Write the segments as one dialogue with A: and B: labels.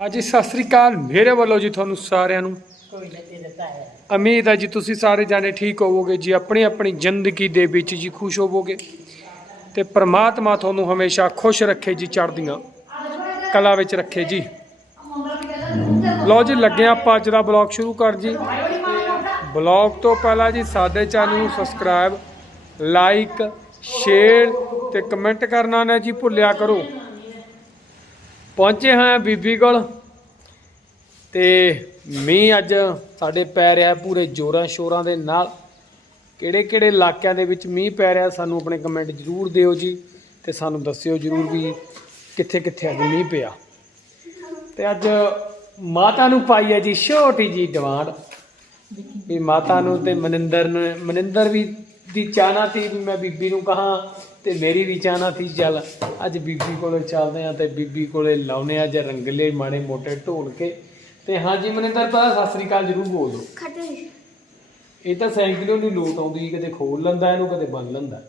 A: ਹਾਂਜੀ ਸਤਿ ਸ੍ਰੀ ਅਕਾਲ। ਮੇਰੇ ਵੱਲੋਂ ਜੀ ਤੁਹਾਨੂੰ ਸਾਰਿਆਂ ਨੂੰ ਉਮੀਦ ਹੈ ਜੀ ਤੁਸੀਂ ਸਾਰੇ ਜਾਣੇ ਠੀਕ ਹੋਵੋਗੇ ਜੀ ਆਪਣੀ ਆਪਣੀ ਜ਼ਿੰਦਗੀ ਦੇ ਵਿੱਚ ਜੀ ਖੁਸ਼ ਹੋਵੋਗੇ ਤੇ ਪ੍ਰਮਾਤਮਾ ਤੁਹਾਨੂੰ ਹਮੇਸ਼ਾ ਖੁਸ਼ ਰੱਖੇ ਜੀ ਚੜ੍ਹਦੀਆਂ ਕਲਾ ਵਿੱਚ ਰੱਖੇ ਜੀ। ਲਓ ਜੀ ਲੱਗੇ ਆਪਾਂ ਅੱਜ ਦਾ ਬਲੌਗ ਸ਼ੁਰੂ ਕਰ ਜੀ। ਬਲੌਗ ਤੋਂ ਪਹਿਲਾਂ ਜੀ ਸਾਡੇ ਚੈਨਲ ਨੂੰ ਸਬਸਕ੍ਰਾਈਬ ਲਾਈਕ ਸ਼ੇਅਰ ਤੇ ਕਮੈਂਟ ਕਰਨਾ ਨਾ ਜੀ ਭੁੱਲਿਆ ਕਰੋ। ਪਹੁੰਚੇ ਹਾਂ ਬੀਬੀ ਕੋਲ। ਤੇ ਮੀਂਹ ਅੱਜ ਸਾਡੇ ਪੈ ਰਿਹਾ ਪੂਰੇ ਜੋਰਾਂ ਸ਼ੋਰਾਂ ਦੇ ਨਾਲ। ਕਿਹੜੇ ਕਿਹੜੇ ਇਲਾਕਿਆਂ ਦੇ ਵਿੱਚ ਮੀਂਹ ਪੈ ਰਿਹਾ ਸਾਨੂੰ ਆਪਣੇ ਕਮੈਂਟ ਜ਼ਰੂਰ ਦਿਓ ਜੀ ਤੇ ਸਾਨੂੰ ਦੱਸਿਓ ਜ਼ਰੂਰ ਵੀ ਕਿੱਥੇ ਕਿੱਥੇ ਅੱਜ ਮੀਂਹ ਪਿਆ। ਤੇ ਅੱਜ ਮਾਤਾ ਨੂੰ ਪਾਈ ਹੈ ਜੀ ਛੋਟੀ ਜੀ ਡਿਮਾਂਡ ਵੀ ਮਾਤਾ ਨੂੰ ਤੇ ਮਨਿੰਦਰ ਨੂੰ ਮਨਿੰਦਰ ਵੀ ਦੀ ਚਾਹਨਾ ਸੀ ਵੀ ਮੈਂ ਬੀਬੀ ਨੂੰ ਕਹਾ ਤੇ ਮੇਰੀ ਵੀ ਚਾਹਨਾ ਸੀ ਚੱਲ ਅੱਜ ਬੀਬੀ ਕੋਲੇ ਚੱਲਦੇ ਆ ਤੇ ਬੀਬੀ ਕੋਲੇ ਲਾਉਨੇ ਆ ਜੇ ਰੰਗਲੇ ਮਾੜੇ ਮੋਟੇ ਢੋਲ ਕੇ। ਤੇ ਹਾਂਜੀ ਮਨਿੰਦਰ ਤਾਂ ਸਤਿ ਸ੍ਰੀ ਅਕਾਲ ਜਰੂਰ ਬੋਲ
B: ਖਟੇ
A: ਇਹ ਤਾਂ ਸਾਈਕਲੋਂ ਨਹੀਂ ਲੋਟ ਆਉਂਦੀ ਕਦੇ ਖੋਲ ਲੈਂਦਾ ਇਹਨੂੰ ਕਦੇ ਬੰਨ ਲੈਂਦਾ।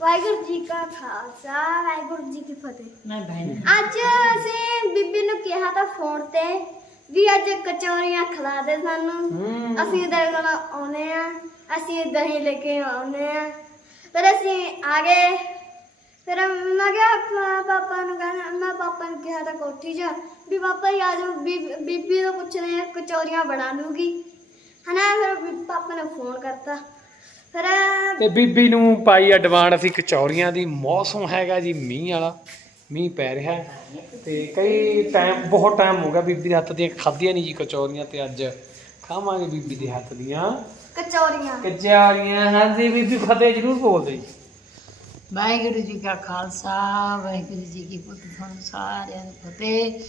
B: ਵਾਹਿਗੁਰੂ ਜੀ ਕਾ ਖਾਲਸਾ ਵਾਹਿਗੁਰੂ ਜੀ ਕੀ ਫਤਿਹ।
C: ਮੈਂ ਭੈਣ
B: ਅੱਜ ਅਸੀਂ ਬੀਬੀ ਨੂੰ ਕਿਹਾ ਤਾਂ ਫੋਨ ਤੇ ਵੀ ਅੱਜ ਕਚੌਰੀਆਂ ਖਿਲਾ ਦੇ ਸਾਨੂੰ। ਅਸੀਂ ਤੇਰੇ ਕੋਲ ਆਉਨੇ ਆ। ਅਸੀਂ ਦਹੀਂ ਲੈ ਕੇ ਆਉਨੇ ਆ ਫਿਰ ਅਸੀਂ ਆ ਗਏ। ਫਿਰ ਮੈਂ ਕਿਹਾ ਪਾ- ਪਾਪਾ ਨੂੰ ਕਹਿੰਦਾ ਮੈਂ ਪਾਪਾ ਨੂੰ ਕਿਹਾ ਤਾਂ ਕੋਠੀ 'ਚ ਵੀ ਪਾਪਾ ਹੀ ਆ ਜਾਓ, ਬੀ- ਬੀਬੀ ਤੋਂ ਪੁੱਛਦੇ ਆ ਕਚੌਰੀਆਂ ਬਣਾ ਲੂਗੀ ਹਨਾ, ਫਿਰ ਬੀ- ਪਾਪਾ ਨੇ ਫੋਨ ਕਰਤਾ। ਫਿਰ
A: ਤੇ ਬੀਬੀ ਨੂੰ ਪਾਈ ਆ ਡਿਮਾਂਡ ਅਸੀਂ ਕਚੌਰੀਆਂ ਦੀ। ਮੌਸਮ ਹੈਗਾ ਜੀ ਮੀਂਹ ਵਾਲਾ, ਮੀਂਹ ਪੈ ਰਿਹਾ। ਹੈ ਤੇ ਕਈ ਟਾਈਮ ਬਹੁਤ ਟਾਈਮ ਹੋ ਗਿਆ ਬੀਬੀ ਦੇ ਹੱਥ ਦੀਆਂ, ਖਾਧੀਆਂ ਨਹੀਂ ਜੀ ਕਚੌਰੀਆਂ ਤੇ ਅੱਜ। ਖਾਵਾਂਗੇ ਬੀਬੀ ਦੇ ਹੱਥ ਦੀਆਂ।
B: ਕਚੌਰੀਆਂ।
A: ਕਚੌਰੀਆਂ ਹਾਂਜੀ ਬੀਬੀ ਫਤਿਹ ਜ਼ਰੂਰ ਬੋਲਦੇ ਜੀ
C: ਵਾਹਿਗੁਰੂ ਜੀ ਕਾ ਖਾਲਸਾ ਵਾਹਿਗੁਰੂ ਜੀ ਕੀ ਫਤਿਹ ਤੁਹਾਨੂੰ ਸਾਰਿਆਂ ਨੂੰ ਫਤਿਹ।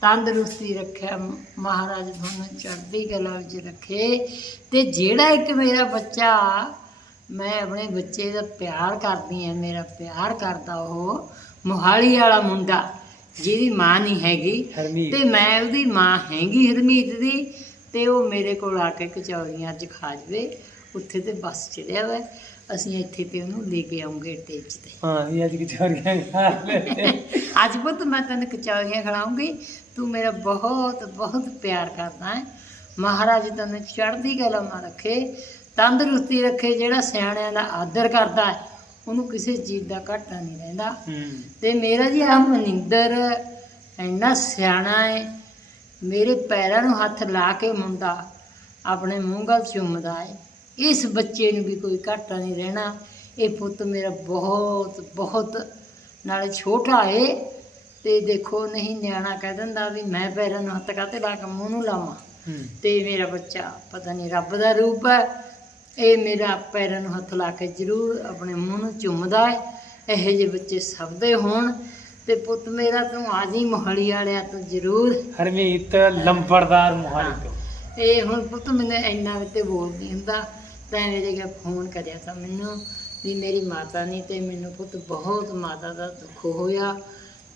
C: ਤੰਦਰੁਸਤੀ ਰੱਖਿਆ ਮਹਾਰਾਜ ਤੁਹਾਨੂੰ ਚੜ੍ਹਦੀ ਕਲਾ ਵਿੱਚ ਰੱਖੇ। ਤੇ ਜਿਹੜਾ ਇੱਕ ਮੇਰਾ ਬੱਚਾ ਮੈਂ ਆਪਣੇ ਬੱਚੇ ਦਾ ਪਿਆਰ ਕਰਦੀ ਹਾਂ ਮੇਰਾ ਪਿਆਰ ਕਰਦਾ ਉਹ ਮੋਹਾਲੀ ਵਾਲਾ ਮੁੰਡਾ ਜਿਹਦੀ ਮਾਂ ਨਹੀਂ ਹੈਗੀ।
A: ਹਰਮੀਤ।
C: ਤੇ ਮੈਂ ਉਹਦੀ ਮਾਂ ਹੈਗੀ ਹਰਮੀਤ ਦੀ। ਤੇ ਉਹ ਮੇਰੇ ਕੋਲ ਆ ਕੇ ਕਚੌਰੀਆਂ ਅੱਜ ਖਾ ਜਵੇ। ਉੱਥੇ ਤੇ ਬੱਸ ਚੜਿਆ ਵਾ। ਅਸੀਂ ਇੱਥੇ ਤੇ ਉਹਨੂੰ ਲੈ ਕੇ ਆਉਂਗੇ ਟੇਜ ਤੇ।
A: ਹਾਂ ਜੀ ਅੱਜ ਕਚੌਰੀਆਂ ਖਾ ਲੈ
C: ਅੱਜ ਪੁੱਤ ਮੈਂ ਤੈਨੂੰ ਕਚੌਰੀਆਂ ਖਿਲਾਉਂਗੀ। ਤੂੰ ਮੇਰਾ ਬਹੁਤ ਬਹੁਤ ਪਿਆਰ ਕਰਦਾ ਹੈ। ਮਹਾਰਾਜ ਤੈਨੂੰ ਚੜ੍ਹਦੀ ਕਲਾ ਮਾ ਰੱਖੇ। ਤੰਦਰੁਸਤੀ ਰੱਖੇ ਜਿਹੜਾ ਸਿਆਣਿਆਂ ਦਾ ਆਦਰ ਕਰਦਾ ਹੈ। ਉਹਨੂੰ ਕਿਸੇ ਚੀਜ਼ ਦਾ ਘਾਟਾ ਨਹੀਂ ਰਹਿੰਦਾ। ਤੇ ਮੇਰਾ ਜੀ ਆ ਮਨਿੰਦਰ ਇੰਨਾ ਸਿਆਣਾ ਹੈ। ਮੇਰੇ ਪੈਰਾਂ ਨੂੰ ਹੱਥ ਲਾ ਕੇ ਮੁੰਡਾ ਆਪਣੇ ਮੂੰਹ ਗਲ ਚੁੰਮਦਾ ਹੈ। ਇਸ ਬੱਚੇ ਨੂੰ ਵੀ ਕੋਈ ਘਾਟਾ ਨਹੀਂ ਰਹਿਣਾ। ਇਹ ਪੁੱਤ ਮੇਰਾ ਬਹੁਤ ਬਹੁਤ ਨਾਲੇ ਛੋਟਾ ਏ ਤੇ ਦੇਖੋ ਨਹੀਂ ਨਿਆਣਾ ਕਹਿ ਦਿੰਦਾ ਵੀ ਮੈਂ ਪੈਰਾਂ ਨੂੰ ਹੱਥ ਕਾਤੇ ਲਾ ਕੇ ਮੂੰਹ ਨੂੰ ਲਾਵਾਂ। ਤੇ ਮੇਰਾ ਬੱਚਾ ਪਤਾ ਨਹੀਂ ਰੱਬ ਦਾ ਰੂਪ ਹੈ। ਇਹ ਮੇਰਾ ਪੈਰਾਂ ਨੂੰ ਹੱਥ ਲਾ ਕੇ ਜ਼ਰੂਰ ਆਪਣੇ ਮੂੰਹ ਨੂੰ ਚੁੰਮਦਾ ਹੈ। ਇਹੋ ਜਿਹੇ ਬੱਚੇ ਸਭ ਦੇ ਹੋਣ। ਤੇ ਪੁੱਤ ਮੇਰਾ ਤੂੰ ਆਜੀ ਮੋਹਾਲੀ ਵਾਲਿਆਂ ਤੋਂ ਜ਼ਰੂਰ।
A: ਹਰਮੀਤ ਲੰਬੜਦਾਰ ਮੋਹਾਲੀ ਤੋਂ।
C: ਇਹ ਹੁਣ ਪੁੱਤ ਮੈਨੂੰ ਇੰਨਾ ਤੇ ਬੋਲਦੀ ਹੁੰਦਾ। ਤਾਂ ਮੇਰੇ ਕੇ ਫੋਨ ਕਰਿਆ ਤਾਂ ਮੈਨੂੰ ਵੀ ਮੇਰੀ ਮਾਤਾ ਨਹੀਂ ਤੇ ਮੈਨੂੰ ਪੁੱਤ ਬਹੁਤ ਮਾਤਾ ਦਾ ਦੁੱਖ ਹੋਇਆ।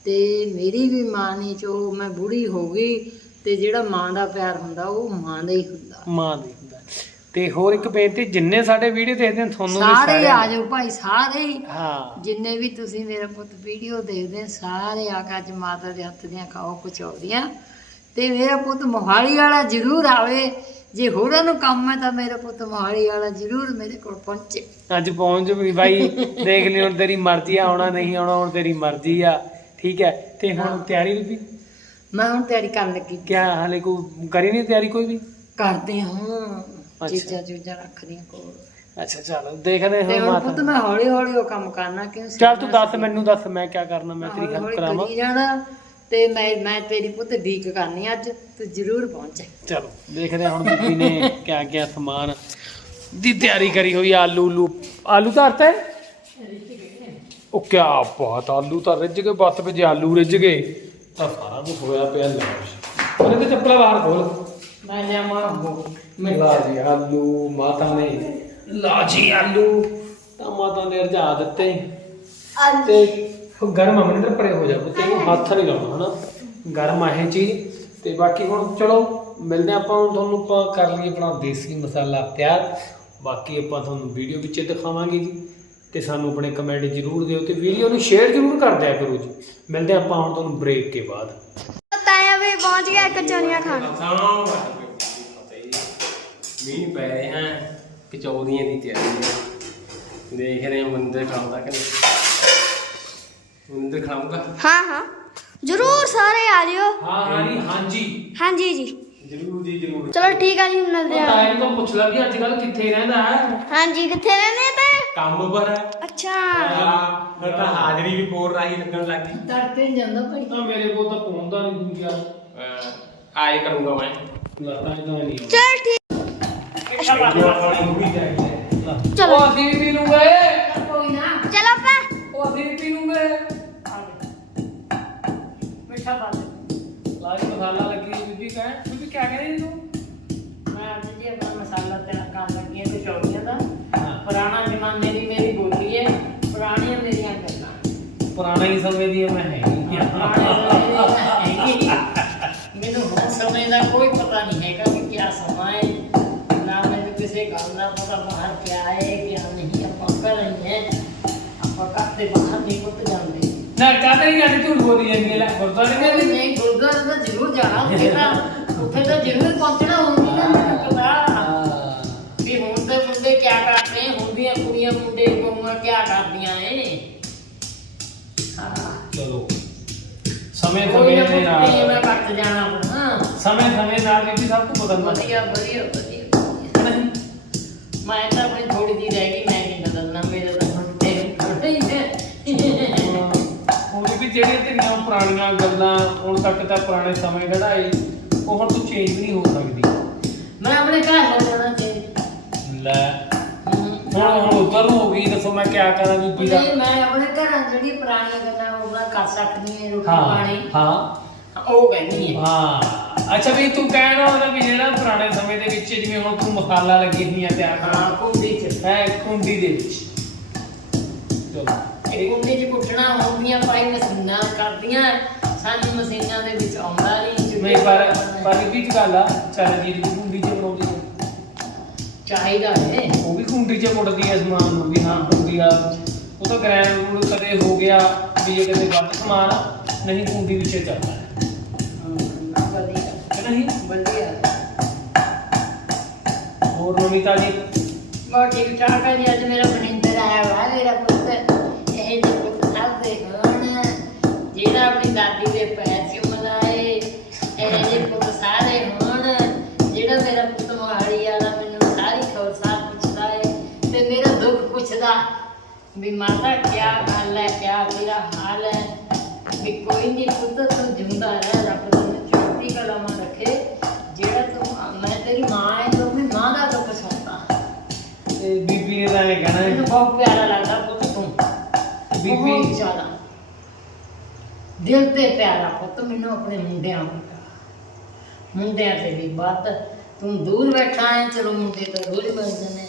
C: ਤੇ ਮੇਰੀ ਵੀ ਮਾਂ ਨਹੀਂ ਚੋ ਮੈਂ ਬੁੜੀ ਹੋ ਗਈ ਤੇ ਜਿਹੜਾ ਮਾਂ ਦਾ ਪਿਆਰ ਹੁੰਦਾ ਉਹ ਮਾਂ ਦਾ ਹੀ ਹੁੰਦਾ।
A: ਮਾਂ ਦੀ ਤੇ ਹੋਰ ਇੱਕ ਬੇਨਤੀ ਜਿੰਨੇ ਸਾਡੇ ਵੀਡੀਓ ਦੇਖਦੇ ਨੇ ਤੁਹਾਨੂੰ ਵੀ
C: ਸਾਰੇ ਆ ਜਾਓ ਭਾਈ ਸਾਰੇ ਹੀ।
A: ਹਾਂ।
C: ਜਿੰਨੇ ਵੀ ਤੁਸੀਂ ਮੇਰਾ ਪੁੱਤ ਵੀਡੀਓ ਦੇਖਦੇ ਸਾਰੇ ਆ ਕੇ ਅੱਜ ਮਾਤਾ ਦੇ ਹੱਥ ਦੀਆਂ ਖਾਓ ਕਚੌਰੀਆਂ ਤੇ ਮੇਰਾ ਪੁੱਤ ਮੋਹਾਲੀ ਵਾਲਾ ਜ਼ਰੂਰ ਆਵੇ। ਜੇ ਹੋਰਾਂ ਨੂੰ ਕੰਮ ਹੈ ਤਾਂ ਮੇਰਾ ਪੁੱਤ ਮੋਹਾਲੀ ਵਾਲਾ ਜ਼ਰੂਰ ਮੇਰੇ ਕੋਲ ਪਹੁੰਚੇ।
A: ਅੱਜ ਪਹੁੰਚ ਵੀ ਬਾਈ ਦੇਖ ਲਈ ਹੁਣ ਤੇਰੀ ਮਰਜ਼ੀ ਆ ਆਉਣਾ ਨਹੀਂ ਆਉਣਾ ਹੁਣ ਤੇਰੀ ਮਰਜ਼ੀ ਆ। ਠੀਕ ਹੈ ਤੇ ਹੁਣ ਤਿਆਰੀ ਵੀ
C: ਮੈਂ ਹੁਣ ਤਿਆਰੀ ਕਰਨ ਲੱਗੀ।
A: ਕਿਆ ਹਾਲੇ ਕੋਈ ਕਰੀ ਨਹੀਂ ਤਿਆਰੀ ਕੋਈ ਵੀ?
C: ਕਰਦੇ ਹਾਂ। ਚੀਜ਼ਾਂ ਚੂਜ਼ਾਂ ਰੱਖਦੀਆਂ ਕੋਲ।
A: ਅੱਛਾ ਚਲ ਦੇਖਦੇ
C: ਤੇ
A: ਹਾਂ
C: ਹੁਣ ਪੁੱਤ
A: ਮਾਤਾ
C: ਮੈਂ ਹੌਲੀ ਹੌਲੀ ਉਹ ਕੰਮ ਕਰਨਾ ਕਿਉਂ
A: ਚੱਲ ਤੂੰ ਦੱਸ ਮੈਨੂੰ ਦੱਸ ਮੈਂ ਕਿਆ ਕਰਨਾ ਮੈਂ ਤੇਰੀ
C: ਹੌਲੀ
A: ਹੈਲਪ
C: ਹੌਲੀ
A: ਕਰਾਵਾਂ।
C: ਕਰੀ ਜਾਣਾ ਤੇ ਮੈਂ ਮੈਂ ਤੇਰੀ ਪੁੱਤ ਡੀਕ ਕਰਨੀ ਅੱਜ ਤੂੰ ਜ਼ਰੂਰ ਪਹੁੰਚੇ
A: ਚਲੋ ਦੇਖਦੇ ਹਾਂ ਹੁਣ ਬੀਬੀ ਨੇ ਕਿਆ ਕਿਆ ਸਮਾਨ। ਦੀ ਤਿਆਰੀ ਕਰੀ ਹੋਈ ਆ, ਆਲੂ ਲੂ ਆਲੂ ਧਰਤਾ ਹੈ? ਉਹ ਕਿਆ ਬਾਤ ਆਲੂ ਤਾਂ ਰਿੱਝ ਗਏ ਬਸ ਵਿੱਚ ਆਲੂ ਰਿੱਝ ਗਏ। ਤਾਂ ਸਾਰਾ ਕੁਝ ਹੋਇਆ ਪਿਆ ਲੈ। ਉਹਨੇ ਤੇ ਚੱਪਲਾਂ ਬਾਹਰ ਖੋਲ।
C: ਮੈਂ ਲਿਆਵਾਂ।
A: ਲਾ ਜੀ ਆਲੂ ਮਾਤਾ ਨੇ। ਲਾ ਜੀ ਆਲੂ। ਤਾਂ ਮਾਤਾ ਨੇ ਰਜਾ ਦਿੱਤੇ। ਤੇ ਉਹ ਗਰਮ ਤੇ ਪਰੇ ਹੋ ਜਾ ਤੇ ਇਹਨੂੰ ਹੱਥ ਨਹੀਂ ਲਾਉਣਾ ਹਨਾ? ਗਰਮ ਆ ਇਹ ਚੀਜ਼। ਤੇ ਬਾਕੀ ਹੁਣ ਚਲੋ ਮਿਲਦੇ ਆਪਾਂ ਹੁਣ ਤੁਹਾਨੂੰ ਆਪਾਂ ਕਰ ਲਈਏ ਆਪਣਾ ਦੇਸੀ ਮਸਾਲਾ ਤਿਆਰ। ਬਾਕੀ ਆਪਾਂ ਤੁਹਾਨੂੰ ਵੀਡੀਓ ਵਿੱਚ ਦਿਖਾਵਾਂਗੇ ਜੀ। ਤੇ ਸਾਨੂੰ ਆਪਣੇ ਕਮੈਂਟ ਜ਼ਰੂਰ ਦਿਓ ਤੇ ਵੀਡੀਓ ਨੂੰ ਸ਼ੇਅਰ ਜ਼ਰੂਰ ਕਰ ਦਿਆ ਕਰੋ ਜੀ। ਮਿਲਦੇ ਆਪਾਂ ਹੁਣ ਤੁਹਾਨੂੰ ਬ੍ਰੇਕ ਕੇ ਬਾਅਦ।
B: ਤਾਇਆ ਵੀ ਪਹੁੰਚ ਗਿਆ ਕਚੌਰੀਆਂ ਖਾਣ।
D: ਮੀਂਹ ਪੈ ਰਹੇ ਹਨ ਕਚੌਰੀਆਂ ਦੀ ਤਿਆਰੀ ਹੈ। ਦੇਖ ਰਹੇ ਹਾਂ ਮੰਦਰ ਖਾਉਂਦਾ ਕਿ ਨਹੀਂ। ਮੰਦਰ ਖਾਊਗਾ
B: ਹਾਂ ਹਾਂ। ਜ਼ਰੂਰ ਸਾਰੇ ਆ ਜਿਓ।
A: ਹਾਂ ਹਾਂ ਜੀ ਹਾਂਜੀ।
B: ਹਾਂਜੀ ਜੀ।
D: ਜ਼ਰੂਰ ਜੀ ਜ਼ਰੂਰ।
B: ਚਲੋ ਠੀਕ ਆ ਜੀ ਮਿਲਦੇ ਆ
A: ਤਾਇਆ ਨੂੰ ਪੁੱਛ ਲਾ ਵੀ ਅੱਜ ਕੱਲ ਕਿੱਥੇ ਰਹਿੰਦਾ ਹੈ?
B: ਹਾਂਜੀ ਕਿੱਥੇ ਰਹਿੰਦੇ ਤੇ?
D: ਕੰਮ ਪਰ ਹੈ।
B: ਅੱਛਾ।
D: ਹੁਣ ਤਾਂ ਹਾਜ਼ਰੀ ਵੀ ਬੋਰ ਰਾਹੀਂ ਲੱਗਣ ਲੱਗ ਗਈ।
C: ਤੜਕੇ ਨੀ ਜਾਂਦਾ ਭਾਈ।
A: ਤਾਂ ਮੇਰੇ ਕੋਲ ਤਾਂ ਪਹੁੰਚਦਾ ਨਹੀਂ
D: ਅਹ ਆਏ ਕਰੂੰਗਾ ਮੈਂ।
A: ਲਾਤਾ ਇਦਾਂ ਨਹੀਂ
B: ਚਲ ਠੀਕ ਚਲੋ।
A: ਉਹ ਅਸੀਂ ਵੀ ਪੀ ਲੂੰਗੇ
C: ਕੋਈ ਨਾ
B: ਚਲੋ ਪਾ
A: ਉਹ ਅਸੀਂ ਵੀ ਪੀ ਲੂੰਗੇ
C: ਮਿੱਠਾ ਪਾ ਦੇ।
A: ਲਾਜ ਮਸਾਲਾ ਲੱਗੀ ਹੋਈ ਬੀਬੀ ਕਹਿ ਬੀਬੀ ਕਿਆ ਕਹਿੰਦੀ ਤੂੰ?
C: ਮੈਂ ਅੱਜ ਜੀ ਆਪਣਾ ਮਸਾਲਾ ਤਿਆਰ ਕਰਨ ਲੱਗੀ ਹਾਂ ਕਚੌਰੀਆਂ ਦਾ
A: ਹਾਂ।
C: ਪੁਰਾਣਾ ਜ਼ਮਾਨੇ ਦੀ ਮੇਰੀ ਬੋਲੀ ਹੈ ਪੁਰਾਣੀਆਂ ਮੇਰੀਆਂ ਗੱਲਾਂ।
A: ਪੁਰਾਣੇ ਹੀ ਸਮੇਂ ਦੀ ਮੈਂ ਹੈ। ਨਹੀਂ
C: ਪੁਰਾਣੇ ਸਮੇਂ ਦੀ ਮੈਂ ਹੈਗੀ। ਮੈਨੂੰ ਹੁਣ ਸਮੇਂ ਦਾ ਕੋਈ ਪਤਾ ਨਹੀਂ ਹੈਗਾ ਕਿ ਕਿਆ ਸਮਾਂ ਹੈ। ਮੈਨੂੰ ਕਿਸੇ ਗੱਲ ਦਾ ਪਤਾ ਬਾਹਰ ਕਿਆ ਹੈ ਕਿਆ ਨਹੀਂ ਆਪਾਂ ਕਰ ਰਹੇ ਹਾਂ। ਆਪਾਂ ਘਰ ਦੇ ਬਾਹਰ ਨਹੀਂ ਕੁੱਟ ਜਾਂਦੇ।
A: ਨਾ ਕਾਹਦੇ ਨਹੀਂ ਜਾਂਦੀ ਝੂਠ ਬੋਲੀ ਜਾਂਦੀ ਹੈ? ਲੈ ਗੁਰਦੁਆਰੇ
C: ਨਹੀਂ
A: ਕਹਿੰਦੀ
C: ਨਹੀਂ ਗੁਰਦੁਆਰੇ ਤਾਂ ਜ਼ਰੂਰ ਜਾਣਾ ਉੱਥੇ ਤਾਂ। ਉੱਥੇ ਤਾਂ ਜ਼ਰੂਰ ਪਹੁੰਚਣਾ ਹੁੰਦੀ ਨਾ ਮੈਨੂੰ ਪਤਾ। ਵੀ ਹੁਣ ਦੇ ਮੁੰਡੇ ਕੀ ਕਰਦੇ ਹੁਣ ਦੀਆਂ ਕੁੜੀਆਂ ਮੁੰਡੇ ਕੁੜੀਆਂ ਕੀ ਕਰਦੀਆਂ ਏ ਹਾਂ।
A: ਚਲੋ। ਸਮੇਂ ਸਮੇਂ ਦੇ
C: ਕੋਈ ਮੈਂ
A: ਨਾਲ
C: ਕੱਟ ਜਾਣਾ ਆਪਣਾ
A: ਸਮੇਂ ਸਮੇਂ ਨਾਲ ਬੀਬੀ ਸਭ ਕੁਝ ਬਦਲਦਾ
C: ਵਧੀਆ ਵਧੀਆ ਵਧੀਆ ਵਧੀਆ। ਮੈਂ ਤਾਂ ਆਪਣੀ ਥੋੜੀ ਜੀ ਰਹਿ ਗਈ ਮੈਂ ਨਹੀਂ ਬਦਲਣਾ ਮੇਰੇ ਤਾਂ ਹੁਣ ਤੇ ਥੋੜੇ ਹੀ ਨੇ।
A: ਹੁਣ ਵੀ ਜਿਹੜੀਆਂ ਤੇਰੀਆਂ ਪੁਰਾਣੀਆਂ ਗੱਲਾਂ ਹੁਣ ਤੱਕ ਤਾਂ ਪੁਰਾਣੇ ਸਮੇਂ ਕਢਾਏ ਉਹ ਹੁਣ ਤੂੰ ਚੇਂਜ ਨਹੀਂ ਹੋ ਸਕਦੀ।
C: ਮੈਂ ਆਪਣੇ ਘਰ ਲੈ ਜਾਣਾ ਚਾਹੀਦਾ
A: ਲੈ ਹੁਣ ਹੁਣ ਉਧਰ ਨੂੰ ਹੋ ਗਈ ਦੱਸੋ ਮੈਂ ਕਿਆ ਕਰਾਂ ਬੀਬੀ ਦਾ।
C: ਨਹੀਂ ਮੈਂ ਆਪਣੇ ਘਰਾਂ ਜਿਹੜੀ ਪੁਰਾਣੀਆਂ ਗੱਲਾਂ ਉਹ ਮੈਂ ਕਰ ਸਕਦੀ ਹਾਂ ਰੋਟੀ
A: ਹਾਂ
C: ਪਾਣੀ।
A: ਹਾਂ।
C: ਉਹ ਕਹਿੰਦੀ ਹੈ।
A: ਹਾਂ। ਅੱਛਾ ਵੀ ਤੂੰ ਕਹਿਣਾ ਉਹਦਾ ਵੀ ਜਿਹੜਾ ਪੁਰਾਣੇ ਸਮੇਂ ਦੇ ਵਿੱਚ ਜਿਵੇਂ ਹੁਣ ਤੂੰ ਮਸਾਲਾ ਲੱਗੀ ਹੋਈਆਂ ਤਿਆਰ
C: ਹਾਂ
A: ਕਰਾਂ
C: ਕੁੰਡੀ ਚ।
A: ਹੈ ਕੁੰਡੀ ਦੇ ਵਿੱਚ। ਚਲੋ।
C: ਇਹ ਕੁੰਡੀ ਚ ਕੁੱਟਣਾ ਹੁੰਦੀਆਂ ਭਾਈ ਮਸ਼ੀਨਾਂ ਕਰਦੀਆਂ ਸਾਨੂੰ ਮਸ਼ੀਨਾਂ ਦੇ ਵਿੱਚ ਆਉਂਦਾ ਨਹੀਂ
A: ਨਹੀਂ ਪਰ ਪਰ ਇਹ ਵੀ ਇੱਕ ਗੱਲ ਆ ਚੱਲ ਜੀ ਦੀ ਕੁੰਡੀ ਚ ਬਣਾਉਂਦੀ ਆ।
C: ਚਾਹੀਦਾ ਹੈ।
A: ਉਹ ਵੀ ਕੁੰਡੀ ਚ ਮੁੜਦੀ ਹੈ ਸਮਾਨ ਨੂੰ ਵੀ ਹਾਂ ਕੁੰਡੀ ਆ। ਉਹ ਤਾਂ ਗ੍ਰੈਂਡ ਰੂਲ ਕਦੇ ਹੋ ਗਿਆ ਵੀ ਇਹ ਕਦੇ ਵੱਧ ਸਮਾਨ ਆ, ਨਹੀਂ ਕੁੰਡੀ ਵਿੱਚ ਹੈ ਹੋਰ ਨਮਿਤਾ ਜੀ?
C: ਬਹੁਤ ਠੀਕ ਠਾਕ ਹੈ ਜੀ? ਅੱਜ ਮੇਰਾ ਮਨਿੰਦਰ ਆਇਆ ਵਾ, ਮੇਰਾ ਪੁੱਤ। ਇਹ ਜੀ ਪੁੱਤ ਸਭ ਦੇ ਹੋਣ। ਜਿਹੜਾ ਆਪਣੀ ਦਾਦੀ ਦੇ ਪੈਰ ਚੁੰਮਦਾ ਇਹ ਜੀ ਪੁੱਤ ਸਾਰੇ ਹੋਣ। ਜਿਹੜਾ ਮੇਰਾ ਪੁੱਤ ਮੋਹਾਲੀ ਵਾਲਾ ਮੈਨੂੰ ਸਾਰੀ ਖਬਰ ਸਾਰ ਪੁੱਛਦਾ ਏ, ਤੇ ਮੇਰਾ ਦੁੱਖ ਪੁੱਛਦਾ ਵੀ ਮਾਤਾ, ਕਿਆ ਹਾਲ ਹੈ ਕਿਆ ਮੇਰਾ ਹਾਲ ਹੈ ਵੀ ਕੋਈ ਨਹੀਂ ਪੁੱਤ, ਤੂੰ ਜਿੰਦਾ ਰਹਿ, ਰੱਬ ਤੈਨੂੰ ਚੜ੍ਹਦੀ ਕਲਾ ਰੱਖੇ। ਜਿਹੜਾ ਤੂੰ, ਮੈਂ ਤੇਰੀ ਮਾਂ
A: ਨੇ ਤਾਂ ਇਹ ਕਹਿਣਾ
C: ਮੈਨੂੰ
A: ਹੈ,
C: ਬਹੁਤ ਪਿਆਰਾ ਲੱਗਦਾ ਪੁੱਤ ਤੂੰ।
A: ਬੀਬੀ।
C: ਬਹੁਤ ਜ਼ਿਆਦਾ। ਦਿਲ ਤੇ ਪਿਆਰਾ ਪੁੱਤ ਮੈਨੂੰ ਆਪਣੇ ਮੁੰਡਿਆਂ ਵਰਗਾ ਮੁੰਡਿਆਂ ਤੇ ਵੀ ਵੱਧ। ਤੂੰ ਦੂਰ ਬੈਠਾ ਹੈ ਚਲੋ ਮੁੰਡੇ ਤਾਂ ਰੋਜ਼ ਮਿਲਦੇ ਨੇ।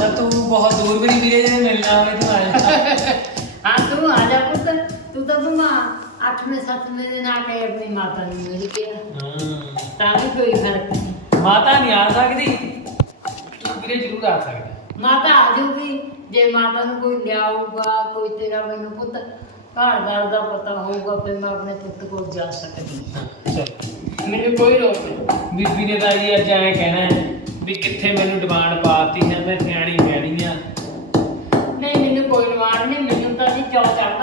A: ਤਾਂ ਤੂੰ ਬਹੁਤ ਦੂਰ ਵੀ ਨਹੀਂ ਵੀਰੇ ਜਿਹੜੇ ਮਿਲਣਾ ਵਾਲੇ ਤੂੰ ਆਇਆ
C: ਹਾਂ ਤੂੰ ਆ ਜਾ ਪੁੱਤ। ਤੂੰ ਤਾਂ ਬਮਾ ਅੱਠਵੇਂ ਸੱਤਵੇਂ ਦਿਨ ਆ ਕੇ ਆਪਣੀ ਮਾਤਾ ਨੂੰ ਮਿਲ ਗਿਆ।
A: ਹਾਂ।
C: ਤਾਂ ਵੀ ਕੋਈ ਫ਼ਰਕ ਨਹੀਂ।
A: ਮਾਤਾ ਨਹੀਂ ਆ ਸਕਦੀ। ਵੀਰੇ ਜ਼ਰੂਰ ਆ ਸਕਦਾ।
C: ਮਾਤਾ ਆ ਜਾਊਗੀ ਜੇ ਮਾਤਾ ਨੂੰ ਕੋਈ ਲਿਆਊਗਾ ਕੋਈ ਤੇਰਾ ਮੈਨੂੰ ਪੁੱਤ ਘਰ ਦਾ ਦਾ ਪਤਾ ਹੋਊਗਾ ਫਿਰ ਮੈਂ ਆਪਣੇ ਪੁੱਤ ਕੋਲ ਜਾ ਸਕਦੀ ਹਾਂ।
A: ਚਲ
C: ਮੈਨੂੰ ਕੋਈ ਰੋਕ ਨਹੀਂ।
A: ਬੀਬੀ ਨੇ ਤਾਂ ਜੀ ਅੱਜ ਐਂ ਕਹਿਣਾ ਹੈ ਵੀ ਕਿੱਥੇ ਮੈਨੂੰ ਡਿਮਾਂਡ ਪਾਤੀ ਹੈ ਮੈਂ ਸਿਆਣੀ ਪੈਣੀ ਆ।
C: ਨਹੀਂ ਮੈਨੂੰ ਕੋਈ ਰਿਵਾਰਡ ਨਹੀਂ ਮੈਨੂੰ ਤਾਂ ਨਹੀਂ ਚੌ ਚੜਦਾ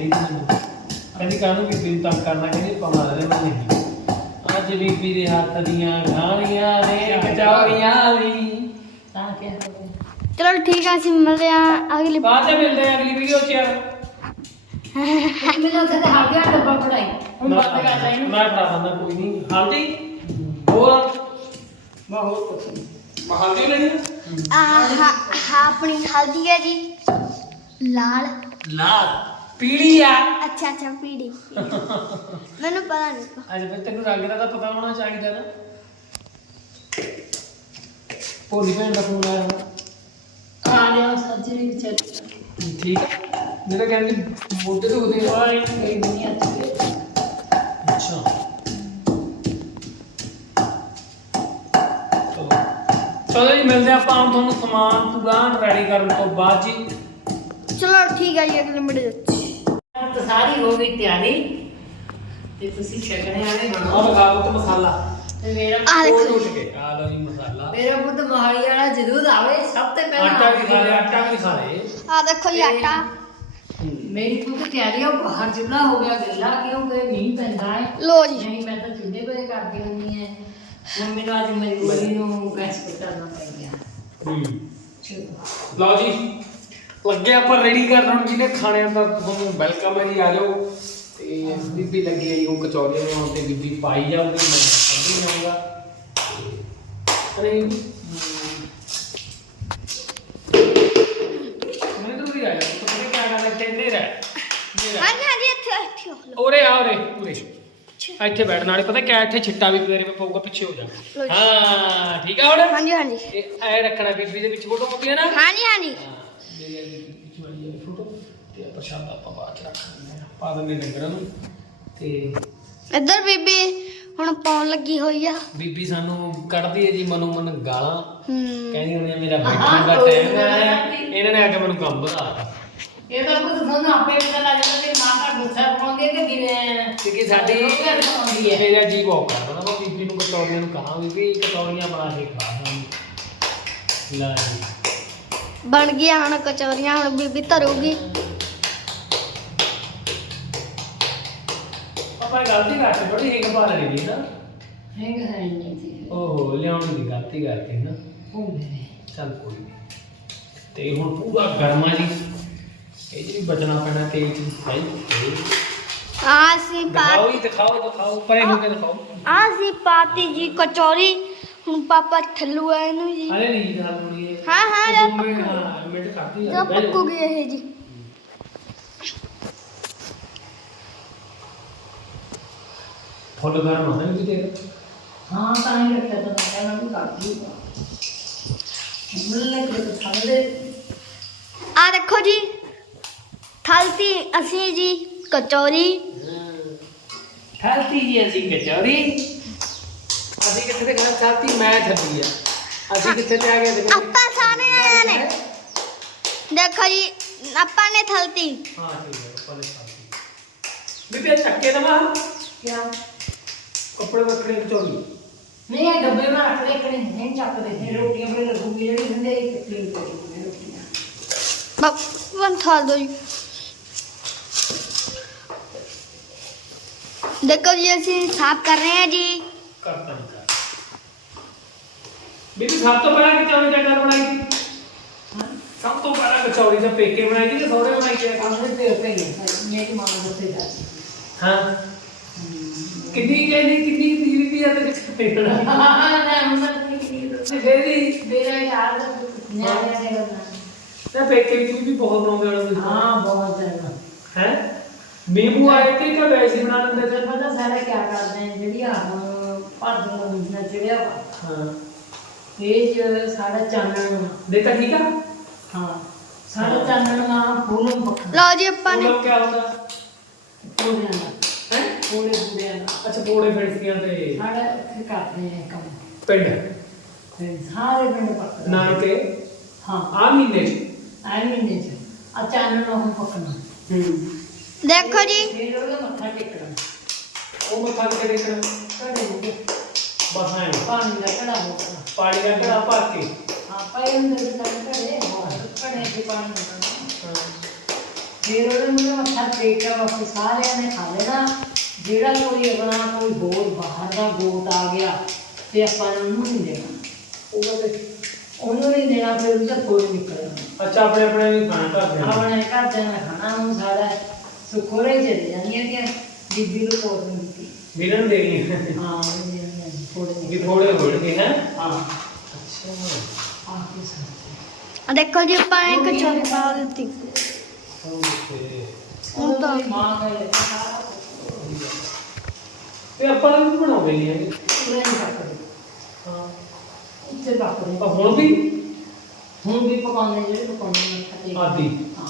A: ਕਹਿੰਦੀ ਮੈਨੂੰ ਕਹਿੰਦੀ ਕਾਹਨੂੰ ਬੀਬੀ ਨੂੰ ਤੰਗ ਕਰਨਾ ਕਹਿੰਦੀ ਦੇ ਮੈਂ ਨਹੀਂ ਅੱਜ ਬੀਬੀ ਦੇ ਹੱਥ ਦੀਆਂ ਗਾਲੀਆਂ ਨੇ ਕਚੌਰੀਆਂ ਵੀ।
C: ਤਾਂ ਕਿਹਾ
B: ਚਲੋ ਠੀਕ ਆ ਅਸੀਂ ਮਿਲਦੇ ਆ ਅਗਲੀ
A: ਬਾਅਦ ਚ ਮਿਲਦੇ ਆ ਅਗਲੀ ਵੀਡੀਓ ਚ। ਯਾਰ
C: ਮੈਨੂੰ ਉੱਥੇ ਤਾਂ ਹਾਗਿਆ ਡੱਬਾ ਫੜਾਈ। ਹੁਣ ਬੰਦ ਕਰ ਲੈ ਇਹਨੂੰ
A: ਮੈਂ ਫੜਾ ਦਿੰਦਾ ਕੋਈ ਨਹੀਂ। ਹਲਦੀ ਹੋਰ
C: ਬਹੁਤ ਕੁਛ
A: ਹਲਦੀ ਲੈਣੀ ਆ?
B: ਆਹ ਹਾਂ ਆਪਣੀ ਹਲਦੀ ਹੈ ਜੀ। ਲਾਲ।
A: ਲਾਲ। ਪੀੜੀ ਆ।
B: ਅੱਛਾ ਅੱਛਾ ਪੀੜੀ ਮੈਨੂੰ ਪਤਾ ਨਹੀਂ।
A: ਅੱਜ ਫਿਰ ਤੈਨੂੰ ਰੰਗ ਦਾ ਪਤਾ ਹੋਣਾ ਚਾਹੀਦਾ ਨਾ। ਭੋਲੀ ਭੈਣ ਦਾ ਫੋਨ ਆਇਆ ਹੋਣਾ।
C: ਆ ਗਿਆ ਸੱਜੇ ਵੀ
A: ਚੱਲ ਠੀਕ ਮੇਰਾ ਕਹਿੰਦੇ ਮੋਢੇ
C: ਦੁਖਦੇ ਆ। ਇਹ ਦੁਨੀਆ ਚ
A: ਅੱਛਾ। ਚਲੋ। ਜੀ ਮਿਲਦੇ ਆਪਾਂ ਹੁਣ ਤੁਹਾਨੂੰ ਸਮਾਨ ਤੁਗਾਂ ਰੈਡੀ ਕਰਨ ਤੋਂ ਬਾਅਦ ਜੀ।
B: ਚਲੋ ਠੀਕ ਹੈ ਜੀ ਅਗਲੇ ਮਿੰਟ ਵਿੱਚ।
C: ਤਾਂ ਸਾਰੀ ਹੋ ਗਈ ਤਿਆਰੀ। ਤੇ ਤੁਸੀਂ ਛਕਣੇ ਵਾਲੇ
A: ਆਹ
C: ਬਣੋ
A: ਲਗਾ ਪੁੱਤ ਮਸਾਲਾ।
C: ਤੇ ਮੇਰਾ
B: ਆਹ ਦੇਖੋ।
A: ਕੋਲ ਉੱਠ ਕੇ। ਆ ਲਓ ਜੀ ਮਸਾਲਾ।
C: ਮੇਰਾ ਪੁੱਤ ਮਹਾਲੀ ਵਾਲਾ ਜ਼ਰੂਰ ਆਵੇ ਸਭ ਤੋਂ ਪਹਿਲਾਂ
A: ਆਟਾ ਵੀ ਖਾ ਲੈ ਆਟਾ ਵੀ ਖਾ ਲੈ
B: ਆ ਦੇਖੋ ਜੀ ਆਟਾ।
C: ਮੇਰੀ ਪੁੱਤ ਤਿਆਰੀ ਆ ਬਾਹਰ ਚੁੱਲਾ ਹੋ ਗਿਆ ਗੱਲਾ ਕਿਉਂਕਿ ਮੀਂਹ ਪੈਂਦਾ ਹੈ।
B: ਲੋ ਜੀ।
C: ਨਹੀਂ ਮੈਂ ਤਾਂ ਚੁੱਲ੍ਹੇ ਪਰੇ ਕਰਦੀ ਹੁੰਦੀ ਹੈ। ਮੰਮੀ ਨੂੰ ਅੱਜ ਮਜਬੂਰੀ ਨੂੰ ਗੈਸ ਤੇ ਕਰਨਾ ਪੈ ਗਿਆ।
A: ਹੂੰ।
C: ਚਲੋ।
A: ਲਓ ਜੀ। ਲੱਗੇ ਆਪਾਂ ਰੈਡੀ ਕਰਨ ਹੁਣ ਜਿਹਨੇ ਖਾਣੇ ਦਾ ਤੁਹਾਨੂੰ ਵੈਲਕਮ ਹੈ ਜੀ ਆ ਜਾਓ। ਤੇ ਬੀਬੀ ਲੱਗੀ ਜੀ ਉਹ ਕਚੌਰੀਆਂ ਬਣਾਉਣ ਤੇ ਬੀਬੀ ਪਾਈ ਜਾਊਗੀ ਮੈਂ ਕੱਢੀ ਜਾਊਂਗਾ। ਅਰੇ ਮੈਂ ਤਾਂ ਵੀ ਆ ਜਾ ਤੂੰ ਪਤਾ ਕੀ ਗੱਲ ਹੈ ਟੈਂਡੇ ਰਹਿ ਮੇਰਾ
B: ਹਾਂਜੀ ਹਾਂਜੀ ਇੱਥੇ ਇੱਥੇ
A: ਉਰੇ ਆ ਉਰੇ ਉਰੇ। ਇੱਥੇ ਬੈਠਣ ਵਾਲੇ ਪਤਾ ਕਿਆ ਇੱਥੇ ਛਿੱਟਾ ਵੀ ਤੇਰੇ ਪੇ ਪਊਗਾ ਪਿੱਛੇ ਹੋ ਜਾ। ਹਾਂ ਠੀਕ ਆ ਹੁਣ?
B: ਹਾਂਜੀ ਹਾਂਜੀ।
A: ਇਹ ਐ ਰੱਖਣਾ ਬੀਬੀ ਦੇ ਵਿੱਚ ਫੋਟੋ ਹੁੰਦੀ ਹੈ ਨਾ
B: ਹਾਂਜੀ। ਹਾਂਜੀ
A: ਮੇਰੇ ਵਿੱਚ ਵਾਲੀ ਫੋਟੋ ਤੇ ਆਪਾਂ ਪ੍ਰਸ਼ਾਦ ਆਪਾਂ ਬਾਅਦ ਚ ਰੱਖ ਲੈਂਦੇ ਆ ਪਾ ਦਿੰਦੇ ਡੰਗਰਾਂ ਨੂੰ ਤੇ
B: ਇੱਧਰ ਬੀਬੀ ਹੁਣ ਪਾਉਣ ਲੱਗੀ ਹੋਈ ਆ।
A: ਬੀਬੀ ਸਾਨੂੰ ਕੱਢਦੀ ਹੈ ਜੀ ਮਨੋ ਮਨ ਗਾਲਾਂ ਕਹਿੰਦੀ ਹੁੰਦੀ ਆ ਮੇਰਾ ਬੈਠਣ ਦਾ ਟਾਈਮ ਹੈ। ਇਹਨਾਂ ਨੇ ਆ ਕੇ ਮੈਨੂੰ ਕੰਮ ਵਧਾਤਾ
C: ਇਹ ਤਾਂ ਪੁੱਤ ਤੁਹਾਨੂੰ ਆਪੇ ਪਤਾ ਲੱਗ ਜਾਂਦਾ ਕਿ ਮਾਂ ਦਾ ਗੁੱਸਾ ਪਾਉਂਦੀ ਹੈ ਕਿ ਕਿਵੇਂ
A: ਕਿਉਂਕਿ ਸਾਡੀ
C: ਪਾਉਂਦੀ ਹੈ।
A: ਮੇਰਾ ਜੀ ਬਹੁਤ ਕਰਦਾ ਮੈਂ ਬੀਬੀ ਨੂੰ ਕਟੌਰੀਆਂ ਨੂੰ ਕਹਾਂ ਬੀਬੀ ਕਟੌਰੀਆਂ ਬਣਾ ਕੇ ਖਾ ਸਾਨੂੰ ਲੈ ਜੀ।
B: ਬਣ ਗਈਆਂ ਹੁਣ ਕਚੌਰੀਆਂ ਹੁਣ ਬੀਬੀ ਧਰੂਗੀ।
A: ਆਪਾਂ ਗਲਤੀ ਕਰਤੇ ਥੋੜੀ ਹਿੰਗ ਪਾ ਲੈਣੀ ਸੀ ਨਾ।
C: ਹੈਗਾ ਹੈ ਨਹੀਂ ਸੀ
A: ਓਹੋ ਲਿਆਉਣ ਦੀ ਗਲਤੀ ਕਰਤੀ ਨਾ।
C: ਉਹ ਮੇਰੇ
A: ਚੱਲ ਕੋਈ ਨੀ। ਤੇ ਹੁਣ ਪੂਰਾ ਗਰਮਾ ਜੀ। ਇਹ ਜੀ ਬਚਣਾ ਪੈਣਾ ਤੇਲ ਚ ਸਹੀ
B: ਆ ਅਸੀਂ ਪਾ
A: ਦਿਖਾਓ ਹੀ ਦਿਖਾਓ ਦਿਖਾਓ ਪਰੇ ਹੋ ਕੇ ਦਿਖਾਓ।
B: ਆ ਅਸੀਂ ਪਾਤੀ ਜੀ ਕਚੌਰੀ। ਹੁਣ ਪਾਪਾ ਥੱਲੂ ਆ ਇਹਨੂੰ ਜੀ।
A: ਅਰੇ ਨਹੀਂ ਦਿਖਾ ਦੂੰਗੀ ਇਹ
B: ਹਾਂ ਹਾਂ
A: ਦੋ
B: ਜਦ
A: ਮਿੰਟ ਹਾਂ ਮਿੰਟ ਕਰਦੀ
B: ਜਦ ਪੱਕੂਗੀ ਇਹ ਜੀ
A: ਫੁੱਲ ਗਰਮ ਹੋਣਾ ਵੀ ਤੇਰੇ
C: ਹਾਂ ਤਾਂ ਹੀ ਰੱਖਿਆ ਤਾਂ ਮੈਂ ਕਹਿੰਦਾ ਵੀ ਕਰਦੀ ਮੁੱਲੇ ਕਿ ਥੱਲੇ
B: ਆ ਦੇਖੋ ਜੀ ਥਲਤੀ ਅਸੀਂ ਜੀ ਕਚੌਰੀ
A: ਠਾਤੀ ਜੀ ਅਸੀਂ ਕਚੌਰੀ ਅਸੀਂ ਕਿੱਥੇ ਤੇ ਗੱਲ ਠਾਤੀ ਮੈਂ ਥੱਲੀ ਆ ਅਸੀਂ ਕਿੱਥੇ ਤੇ ਆ ਗਏ ਦੇਖੋ
B: ਆਪਾਂ ਸਾਰੇ ਆਏ ਨੇ ਦੇਖੋ ਜੀ ਆਪਾਂ ਨੇ ਥਲਤੀ
A: ਹਾਂ ਠੀਕ ਹੈ ਆਪਾਂ ਨੇ ਠਾਤੀ ਬੀਬੀ ਇਹ ਚੱਕੇ ਦਵਾ
C: ਕਿਆ
A: ਕੱਪੜੇ ਵੱਖਰੇ ਕਚੌਰੀ
C: ਨਹੀਂ ਇਹ ਡੱਬੇ में ਰੱਖ ਲੈ ਕਰੇ ਨਹੀਂ ਚੱਕਦੇ ਨੇ ਰੋਟੀਆਂ ਬੜੇ ਲੱਗੂਗੀ ਜਿਹੜੀ ਹੁੰਦੇ ਇੱਕ ਕਲੀਨ ਕਰੀ ਰੋਟੀਆਂ
B: ਬੱਬਨ ਥਾਲ ਦੋ ਜੀ ਦੇਖੋ ਜੀ ਅਸੀਂ ਸਾਫ਼ ਕਰ ਰਹੇ ਹਾਂ ਜੀ
A: ਕਰਤਾ ਨਹੀਂ ਕਰ ਬੀਬੀ ਸਭ ਤੋਂ ਪਹਿਲਾਂ ਕਚੌਰੀ ਦਾ ਕਰ ਬਣਾਈ ਸੀ ਸਭ ਤੋਂ ਪਹਿਲਾਂ ਕਚੌਰੀ ਦਾ ਪੇਕੇ ਬਣਾਈ ਕਿ ਸਹੁਰੇ ਬਣਾਈ ਸੀ
C: ਆਪਣੇ ਤੇ ਪਈ ਹੈ ਮੇਰੀ ਮਾਂ ਨੂੰ ਦੱਸੇ ਜਾ
A: ਹਾਂ। ਕਿੰਨੀ ਕਹਿੰਦੀ ਕਿੰਨੀ ਤੀਰ ਵੀ ਆ ਤੇ ਪੇਕਣਾ
C: ਹਾਂ? ਨਾ ਹੁਣ ਤਾਂ ਨਹੀਂ ਕੀ
A: ਤੇ ਫਿਰ ਵੀ?
C: ਮੇਰਾ ਯਾਰ ਦਾ ਨਿਆਣਿਆਂ ਨੇ ਕਰਨਾ
A: ਤੇ ਪੇਕੇ ਵਿੱਚ ਵੀ ਬਹੁਤ ਬਣਾਉਂਦੇ ਹਨ
C: ਹਾਂ ਬਹੁਤ ਹੈ
A: ਹੈ? ਨਿੰਬੂ ਆਏ ਤੇ ਕਿ ਵੈਸੇ ਬਣਾ ਲੈਂਦੇ
C: ਤੇ
A: ਤੇ
C: ਪਤਾ ਸਾਰੇ ਕੀ ਕਰਦੇ ਨੇ ਜਿਹੜੀ ਆ ਭਰ ਦਿਨ ਮੁੰਡਾ ਚੜਿਆ ਵਾ।
A: ਹਾਂ।
C: ਇਹ ਚ ਸਾਡਾ ਚਾਨਣ
A: ਦੇਖਾ ਠੀਕ ਆ।
C: ਹਾਂ। ਸਾਡਾ ਚਾਨਣ ਨਾ ਫੂਲੋਂ ਪੱਕਾ
B: ਲਓ ਜੀ ਆਪਾਂ ਨੇ।
A: ਉਹ ਕੀ ਹੁੰਦਾ?
C: ਪੂੜਿਆਂ ਦਾ।
A: ਹੈ?
C: ਪੂੜੇ ਪੂੜਿਆਂ ਦਾ।
A: ਅੱਛਾ ਪੋੜੇ ਫਿਰਸੀਆਂ ਤੇ।
C: ਸਾਡਾ ਇੱਥੇ ਕਰਦੇ ਨੇ ਕੰਮ।
A: ਪਿੰਡ?
C: ਫਿਰ ਸਾਰੇ ਪਿੰਡ ਪੱਕਦੇ
A: ਨਾਨਕੇ?
C: ਹਾਂ।
A: ਆ ਮਹੀਨੇ ਚ?
C: ਐ ਮਹੀਨੇ ਚ। ਆ ਚਾਨਣ ਉਹ ਪੱਕਣਾ।
A: ਹੂੰ।
B: ਦੇਖੋ ਜੀ।
C: ਫਿਰ ਉਹਦਾ ਮੱਥਾ ਟੇਕਣਾ।
A: ਉਹ ਮੱਥਾ ਦੇਖਣਾ
C: ਘੜੇ ਦੇ
A: ਬਸ
C: ਪਾਣੀ ਦਾ ਘੜਾ ਹੋਣਾ
A: ਪਾਣੀ ਦਾ ਘੜਾ ਭਰ ਕੇ।
C: ਹਾਂ ਪਏ ਹੁੰਦੇ ਨੇ ਸਾਡੇ ਘੜੇ ਘੜੇ ਚ ਪਾਣੀ ਹੋਣਾ ਫਿਰ ਉਹਦੇ ਮੁੰਡੇ ਮੱਥਾ ਟੇਕ ਕੇ ਵਾਪਸ ਸਾਰਿਆਂ ਨੇ ਖਾ ਲੈਣਾ। ਜਿਹੜਾ ਕੋਈ ਆਪਣਾ ਕੋਈ ਹੋਰ ਬਾਹਰ ਦਾ ਗੋਤ ਆ ਗਿਆ ਤੇ ਆਪਾਂ ਨੂੰ ਉਹਨੂੰ ਨਹੀਂ ਦੇਣਾ।
A: ਉਹ ਕਹਿੰਦੇ
C: ਉਹਨੂੰ ਨਹੀਂ ਦੇਣਾ ਫਿਰ ਉਹਦਾ ਕੋਈ ਨਿਕਲਣਾ।
A: ਅੱਛਾ ਆਪਣੇ ਆਪਣੇ ਵੀ ਖਾਣ ਘਰ ਦੇ
C: ਆਪਣੇ ਘਰ ਦੇ ਨਾਲ ਖਾਣਾ ਹੁਣ ਸਾਰਾ ਸੁਖੋਰੇ ਚਲੇ ਜਾਂਦੀਆਂ ਕਿ ਬੀਬੀ ਨੂੰ ਕੋਲ ਨਹੀਂ ਦਿੱਤੀ।
A: ਵੀਰਾਂ ਨੂੰ ਦੇਣੀ।
C: ਹਾਂ ਉਹ ਦੇਣੀਆਂ ਨੇ, ਥੋੜੇ
A: ਵੀ
C: ਜਿਹੇ।
A: ਥੋੜੇ ਹੋਣਗੇ ਹੈ
C: ਹਾਂ।
A: ਅੱਛਾ।
C: ਆ
B: ਦੇਖੋ ਜੀ ਆਪਾਂ ਨੇ ਕਚੌਰੀ ਪਾ ਦਿੱਤੀ। ਹੁਣ ਤਾਂ
A: ਤੇ ਆਪਾਂ ਨੂੰ ਬਣਾਉਂਦੇ ਨਹੀਂ ਹੈਗੇ। ਹਾਂ।
C: ਉੱਤੇ ਪੱਕਦੇ
A: ਪਰ ਹੁਣ ਵੀ?
C: ਹੁਣ ਵੀ ਪਕਾਉਂਦੇ ਜਿਹੜੇ ਪਕਾਉਂਦੇ
A: ਆਦੀ।
C: ਹਾਂ।